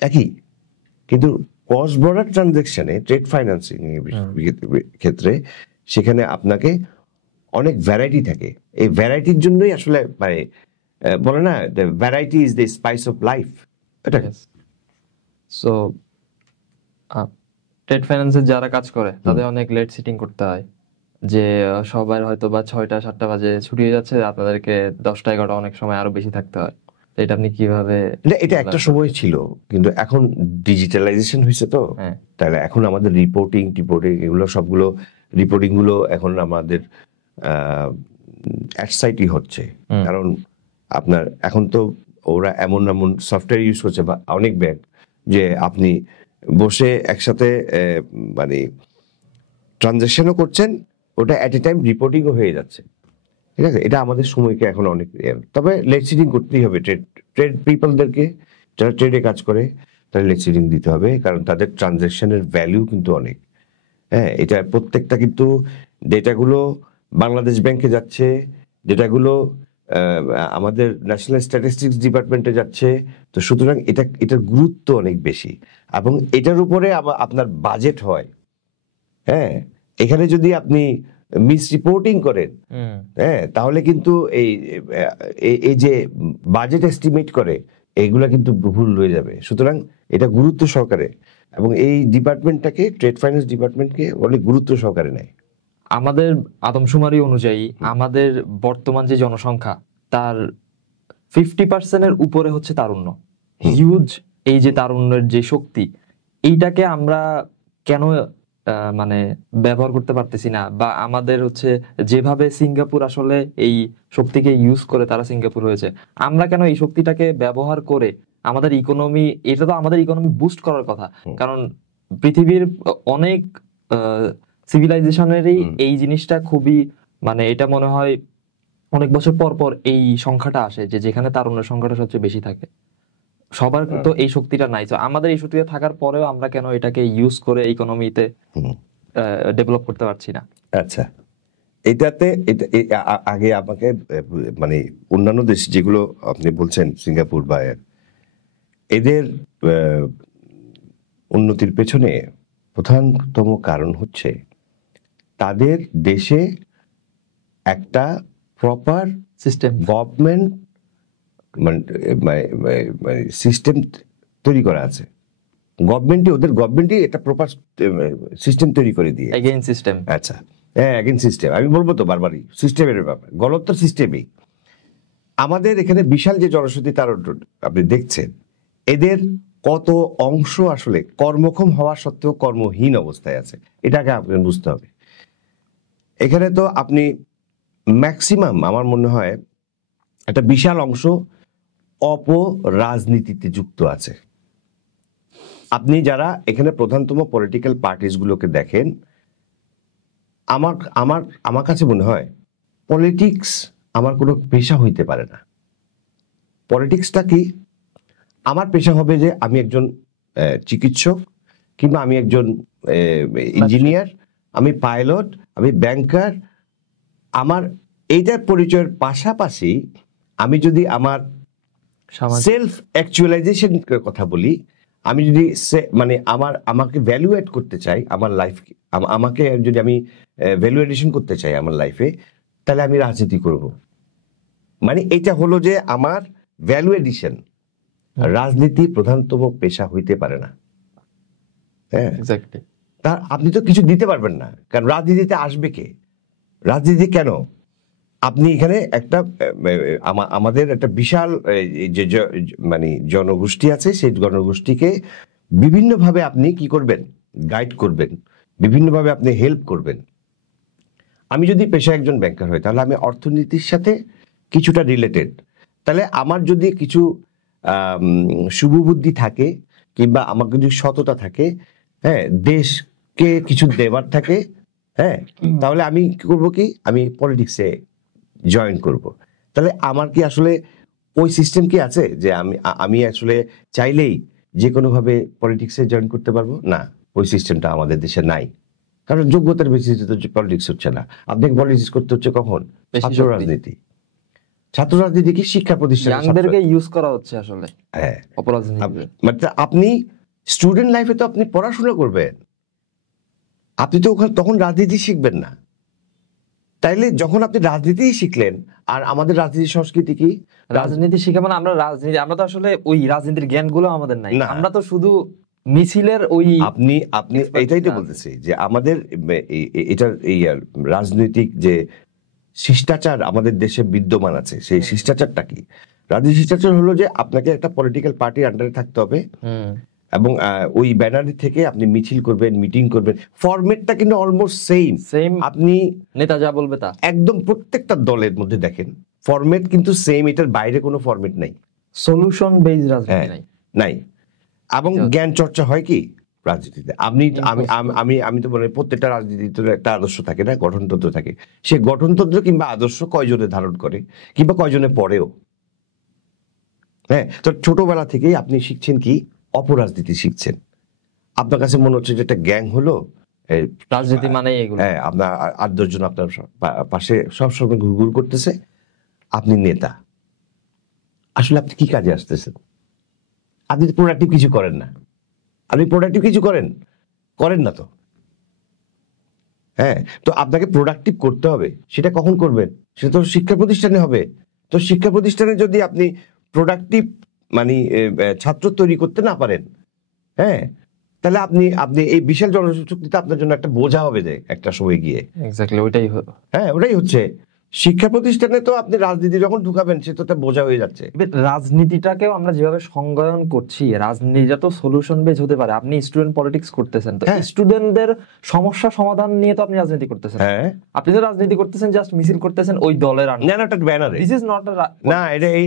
একই। কিন্তু ক্রস বর্ডার ট্রানজ্যাকশনে ট্রেড ফাইন্যান্সিং ক্ষেত্রে সেখানে আপনাকে অনেক ভ্যারাইটি থাকে। এই ভ্যারাইটির জন্যই আসলে মানে বলে না, variety is the spice of life. এটা সো ট্রেড ফাইন্যান্সে যারা কাজ করে তাদের অনেক লেট সিটিং করতে হয়, যে সবার হয়তো বা 6টা-7টা বাজে ছুটি হয়ে যাচ্ছে, আপনাদেরকে 10টা-11টা অনেক সময় আরো বেশি থাকতে হয়। তো এটা আপনি কিভাবে? এটা একটা সময় ছিল, কিন্তু এখন ডিজিটালাইজেশন হয়েছে তো, হ্যাঁ, তাহলে এখন আমাদের রিপোর্টিং এগুলো সবগুলো রিপোর্টিং গুলো এখন আমাদের অ্যাটসাইটই হচ্ছে। কারণ আপনার এখন তো ওরা এমন এমন সফটওয়্যার ইউজ করছে বা অনেক ব্যাংক, যে আপনি বসে একসাথে মানে ট্রানজ্যাকশনও করছেন, ওটা অ্যাট এ টাইম রিপোর্টিংও হয়ে যাচ্ছে। ঠিক আছে, এটা আমাদের সময়কে এখন অনেক তবে লেট সিটিং করতেই হবে ট্রেড পিপলদেরকে, যারা ট্রেডে কাজ করে তারা লেট সিটিং দিতে হবে, কারণ তাদের ট্রানজ্যাকশনের ভ্যালু কিন্তু অনেক। হ্যাঁ, এটা প্রত্যেকটা কিন্তু ডেটাগুলো বাংলাদেশ ব্যাংকে যাচ্ছে, ডেটাগুলো আমাদের ন্যাশনাল স্ট্যাটিস্টিক্স ডিপার্টমেন্টে যাচ্ছে। তো সুতরাং এটার গুরুত্ব অনেক বেশি, এবং এটার উপরে আপনার বাজেট হয়। হ্যাঁ, এখানে যদি আপনি মিস রিপোর্টিং করেন, হ্যাঁ, তাহলে কিন্তু এই যে বাজেট এস্টিমেট করে এইগুলা কিন্তু ভুল হয়ে যাবে। সুতরাং এটা গুরুত্ব সহকারে, এবং এই ডিপার্টমেন্টটাকে, ট্রেড ফাইন্যান্স ডিপার্টমেন্টকে অনেক গুরুত্ব সহকারে নেয়। আমাদের আদমশুমারি অনুযায়ী আমাদের বর্তমান যে জনসংখ্যা, তার 50% উপরে হচ্ছে তারুণ্য। হিউজ এই যে তারুণ্যের যে শক্তি, এইটাকে আমরা কেন মানে ব্যবহার করতে পারতেছি না? বা আমাদের হচ্ছে যেভাবে সিঙ্গাপুর আসলে এই শক্তিকে ইউজ করে তারা সিঙ্গাপুর হয়েছে, আমরা কেন এই শক্তিটাকে ব্যবহার করে আমাদের ইকোনমি, এটা তো আমাদের ইকোনমি বুস্ট করার কথা, কারণ পৃথিবীর অনেক সিভিলাইজেশনেরই এই জিনিসটা খুবই মানে এটা মনে হয় অনেক বছর পর পর এই সংখ্যাটা আসে, যে যেখানে তারুণ্যের সংখ্যাটা সবচেয়ে বেশি থাকে। সবার তো এই শক্তিটা নাই, তো আমাদের এই শক্তিটা থাকার পরেও আমরা কেন এটাকে ইউজ করে ইকোনমিতে ডেভেলপ করতে পারছি না? আচ্ছা, এটাতে আগে আমাকে মানে অন্যান্য দেশ যেগুলো আপনি বলছেন, সিঙ্গাপুর বা এদের উন্নতির পেছনে প্রধানতম কারণ হচ্ছে তাদের দেশে একটা প্রপার সিস্টেম, গভর্নমেন্ট মানে সিস্টেম তৈরি করা আছে। ওদের গভর্নমেন্টই একটা প্রপার সিস্টেম তৈরি করে দিয়ে। Again system. আচ্ছা, হ্যাঁ, এগেইন সিস্টেম। আমি বলবো তো বারবারই সিস্টেমের ব্যাপার, গলত সিস্টেমই। আমাদের এখানে বিশাল যে জনশক্তি তার আপনি দেখছেন, এদের কত অংশ আসলে কর্মক্ষম হওয়া সত্ত্বেও কর্মহীন অবস্থায় আছে, এটাকে আপনাকে বুঝতে হবে। এখানে তো আপনি ম্যাক্সিমাম, আমার মনে হয় একটা বিশাল অংশ অপরাজনীতিতে যুক্ত আছে। আপনি যারা এখানে প্রধানতম পলিটিক্যাল পার্টিস গুলোকে দেখেন, আমার কাছে মনে হয় পলিটিক্স আমার কোনো পেশা হইতে পারে না। পলিটিক্সটা কি? আমার পেশা হবে যে আমি একজন চিকিৎসক, কিংবা আমি একজন ইঞ্জিনিয়ার, আমি পাইলট, আমি ব্যাংকার। আমার এইটার পরিচয়ের পাশাপাশি আমি যদি আমার সেলফ অ্যাকচুয়ালাইজেশন কথা বলি, আমি যদি মানে আমাকে ভ্যালুয়েট করতে চাই আমার লাইফকে, আমাকে যদি আমি ভ্যালুয়েশন করতে চাই আমার লাইফে, তাহলে আমি রাজনীতি করব। মানে এটা হলো যে আমার ভ্যালু এডিশন। রাজনীতি প্রধানতম পেশা হইতে পারে না। হ্যাঁ, আপনি তো কিছু দিতে পারবেন না, কারণ রাজনীতিতে আসবে কে? রাজনীতি কেন? আপনি এখানে একটা আমাদের একটা বিশাল মানে জনগোষ্ঠী আছে, সেই জনগোষ্ঠীকে বিভিন্নভাবে আপনি কি করবেন, গাইড করবেন, বিভিন্নভাবে আপনি হেল্প করবেন। আমি যদি পেশায় একজন ব্যাংকার হই, তাহলে আমি অর্থনীতির সাথে কিছুটা রিলেটেড। তাহলে আমার যদি কিছু শুভবুদ্ধি থাকে, কিংবা আমার যদি সততা থাকে, হ্যাঁ, দেশকে কিছু দেবার থাকে, হ্যাঁ, তাহলে আমি কি করবো, কি আমি পলিটিক্সে জয়েন করব। তাহলে আমার কি আসলে ওই সিস্টেম কি আছে যে আমি আসলে চাইলেই যে কোনোভাবে পলিটিক্সে জয়েন করতে পারবো? না, ওই সিস্টেমটা আমাদের দেশে নাই। কারণ যোগ্যতার বেসিসে তো পলিটিক্স হচ্ছে না। আপনাকে পলিটিক্স করতে হচ্ছে কখন? ছাত্র রাজনীতি। ছাত্র রাজনীতি কি শিক্ষা প্রতিষ্ঠানে ইয়াংদেরকে ইউজ করা হচ্ছে আসলে। হ্যাঁ, অপরাজনীতিতে। মানে আপনি স্টুডেন্ট লাইফে তো আপনি পড়াশোনা করবেন, আপনি তো ওখানে তখন রাজনীতি শিখবেন না। তাইলে যখন আপনি রাজনীতি শিখলেন, আর আমাদের রাজনীতি সংস্কৃতি কি? রাজনীতি শিখে মানে আমরা তো আসলে ওই রাজনীতির জ্ঞানগুলো আমাদের নাই। না। আমরা তো শুধু মিছিলের ওই আপনি এটাই তো বলতেছি যে আমাদের এটার এই রাজনৈতিক যে শিষ্টাচার আমাদের দেশে বিদ্যমান আছে, সেই শিষ্টাচারটা কি? রাজনীতি শিষ্টাচার হলো যে আপনাকে একটা পলিটিক্যাল পার্টির আন্ডারে থাকতে হবে, এবং ওই ব্যানার থেকে আপনি মিছিল করবেন, মিটিং করবেন। ফরম্যাটটা কিন্তু অলমোস্ট সেম। আপনি নেতা যা বলবে তা একদম প্রত্যেকটা দলের মধ্যে দেখেন ফরম্যাট কিন্তু সেম, এটার বাইরে কোনো ফরম্যাট নাই। সলিউশন বেসড রাজনীতি নাই। এবং জ্ঞান চর্চা হয় কি রাজনীতিতে? আমি তো বলি প্রত্যেকটা রাজনীতিতে একটা আদর্শ থাকে না, গঠনতন্ত্র থাকে। সে গঠনতন্ত্র কিংবা আদর্শ কয়জনে ধারণ করে, কিংবা কয়জনে পড়েও। হ্যাঁ, তো ছোটবেলা থেকেই আপনি শিখছেন কি? অপরাজনীতি শিখছেন। আপনার কাছে মনে হচ্ছে যে একটা গ্যাং হলো, রাজনীতি মানে এগুলো। হ্যাঁ, আপনার 8-10 জন আপনার পাশে সবসময় ঘুরঘুর করতেছে, আপনি নেতা। আসলে আপনি কি কাজে আসতেছেন? আপনি তো প্রোডাক্টিভ কিছু করেন না। আপনি প্রোডাক্টিভ কিছু করেন না তো। হ্যাঁ, তো আপনাকে প্রোডাক্টিভ করতে হবে। সেটা কখন করবেন? সেটা তো শিক্ষা প্রতিষ্ঠানে হবে। তো শিক্ষা প্রতিষ্ঠানে যদি আপনি প্রোডাক্টিভ মানে ছাত্র তৈরি করতে না পারেন, হ্যাঁ, তাহলে আপনি এই বিশাল জনশক্তিটা আপনার জন্য একটা বোঝা হবে যে একটা সময় গিয়ে। এক্স্যাক্টলি ওইটাই হলো। হ্যাঁ, ওটাই হচ্ছে। শিক্ষা প্রতিষ্ঠানে তো আপনি রাজনীতি যখন ঢুকাবেন, সে তো একটা বোঝা হয়ে যাচ্ছে। রাজনীতিটাকেও আমরা যেভাবে সংজ্ঞায়ন করছি, রাজনীতিটা তো সলিউশন বেজ হতে পারে। আপনি স্টুডেন্ট পলিটিক্স করতেছেন, তো স্টুডেন্টদের সমস্যা সমাধান নিয়ে তো আপনি রাজনীতি করতেছেন। হ্যাঁ, আপনি তো রাজনীতি করতেছেন জাস্ট মিছিল করতেছেন ওই দলের ব্যানারে। দিস ইজ নট না,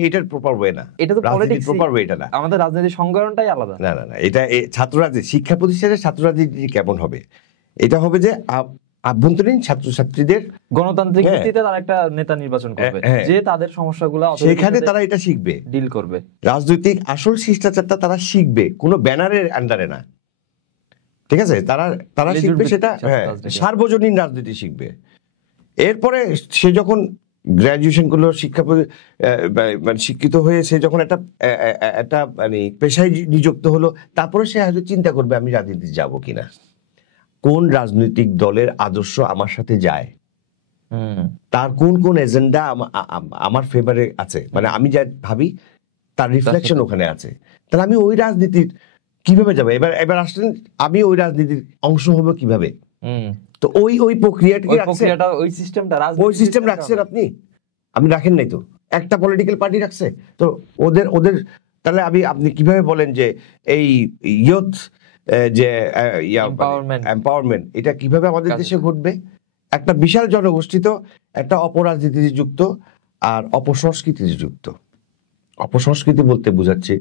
এটার প্রপার ওয়ে না। এটা তো পলিটিক্স প্রপার ওয়ে এটা না। আমাদের রাজনীতির সংজ্ঞায়নটাই আলাদা। না, এটা ছাত্র রাজনীতি, শিক্ষা প্রতিষ্ঠানের ছাত্র রাজনীতি কেমন হবে? এটা হবে যে আভ্যন্তরীণ ছাত্রছাত্রীদের গণতান্ত্রিক ভিত্তিতে তারা একটা নেতা নির্বাচন করবে, যে তাদের সমস্যাগুলো সেখানে তারা এটা শিখবে, ডিল করবে। রাজনৈতিক আসল শিষ্টাচারটা তারা শিখবে, কোনো ব্যানারের আন্ডারে না। ঠিক আছে? তারা শিখবে সেটা, হ্যাঁ, সার্বজনীন রাজনীতি শিখবে। এরপরে সে যখন গ্রাজুয়েশন করলো, মানে শিক্ষিত হয়ে সে যখন একটা মানে পেশায় নিযুক্ত হলো, তারপরে সে হয়তো চিন্তা করবে আমি রাজনীতি যাব কিনা, কোন রাজনৈতিক দলের আদর্শ আমার সাথে যায়, তার কোন কোন এজেন্ডা আমার ফেভারে আছে, মানে আমি যা ভাবি তার রিফ্লেকশন ওখানে আছে। তাহলে আমি ওই রাজনীতির কিভাবে যাবো? এবার আসলেন, আমি ওই রাজনীতির অংশ হবো কিভাবে? তো ওই প্রক্রিয়াটা ওই সিস্টেম রাখছেন আপনি রাখেন নাই তো। একটা পলিটিক্যাল পার্টি রাখছে তো ওদের তাহলে আপনি কিভাবে বলেন যে এই ইয়ুথ যে এম্পাওয়ারমেন্ট এটা কিভাবে আমাদের দেশে ঘটবে? একটা বিশাল জনগোষ্ঠী তো একটা অপরাজনীতি যুক্ত আর অপসংস্কৃতি যুক্ত। অপসংস্কৃতি বলতে বোঝাচ্ছে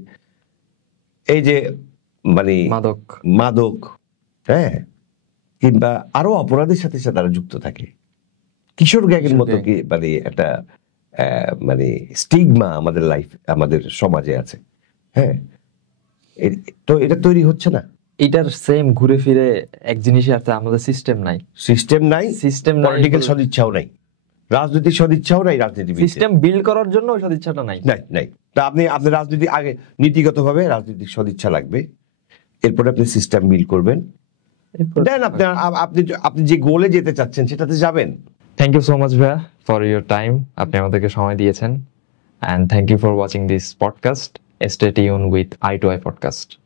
এই যে মানে মাদক, হ্যাঁ, কিংবা আরো অপরাধের সাথে সাথে তারা যুক্ত থাকে। কিশোর গ্যাংয়ের মতো কি মানে একটা মানে স্টিগমা আমাদের সমাজে আছে। হ্যাঁ, তো এটা তৈরি হচ্ছে না। এটার সেম ঘুরে ফিরে এক জিনিসই আছে, আমাদের সিস্টেম নাই, পলিটিক্যাল সদিচ্ছাও নাই, রাজনৈতিক সদিচ্ছাও নাই, সিস্টেম বিল্ড করার জন্য ওই সদিচ্ছাটা নাই। তা আপনি রাজনীতি আগে নীতিগতভাবে রাজনৈতিক সদিচ্ছা লাগবে, এরপরে আপনি সিস্টেম বিল্ড করবেন, দেন আপনি যে গোলে যেতে চাচ্ছেন সেটাতে যাবেন। থ্যাংক ইউ সো মাচ ভাইয়া ফর ইউর টাইম, আপনি আমাদেরকে সময় দিয়েছেন, and thank you for watching this podcast. Stay tuned with i2i podcast.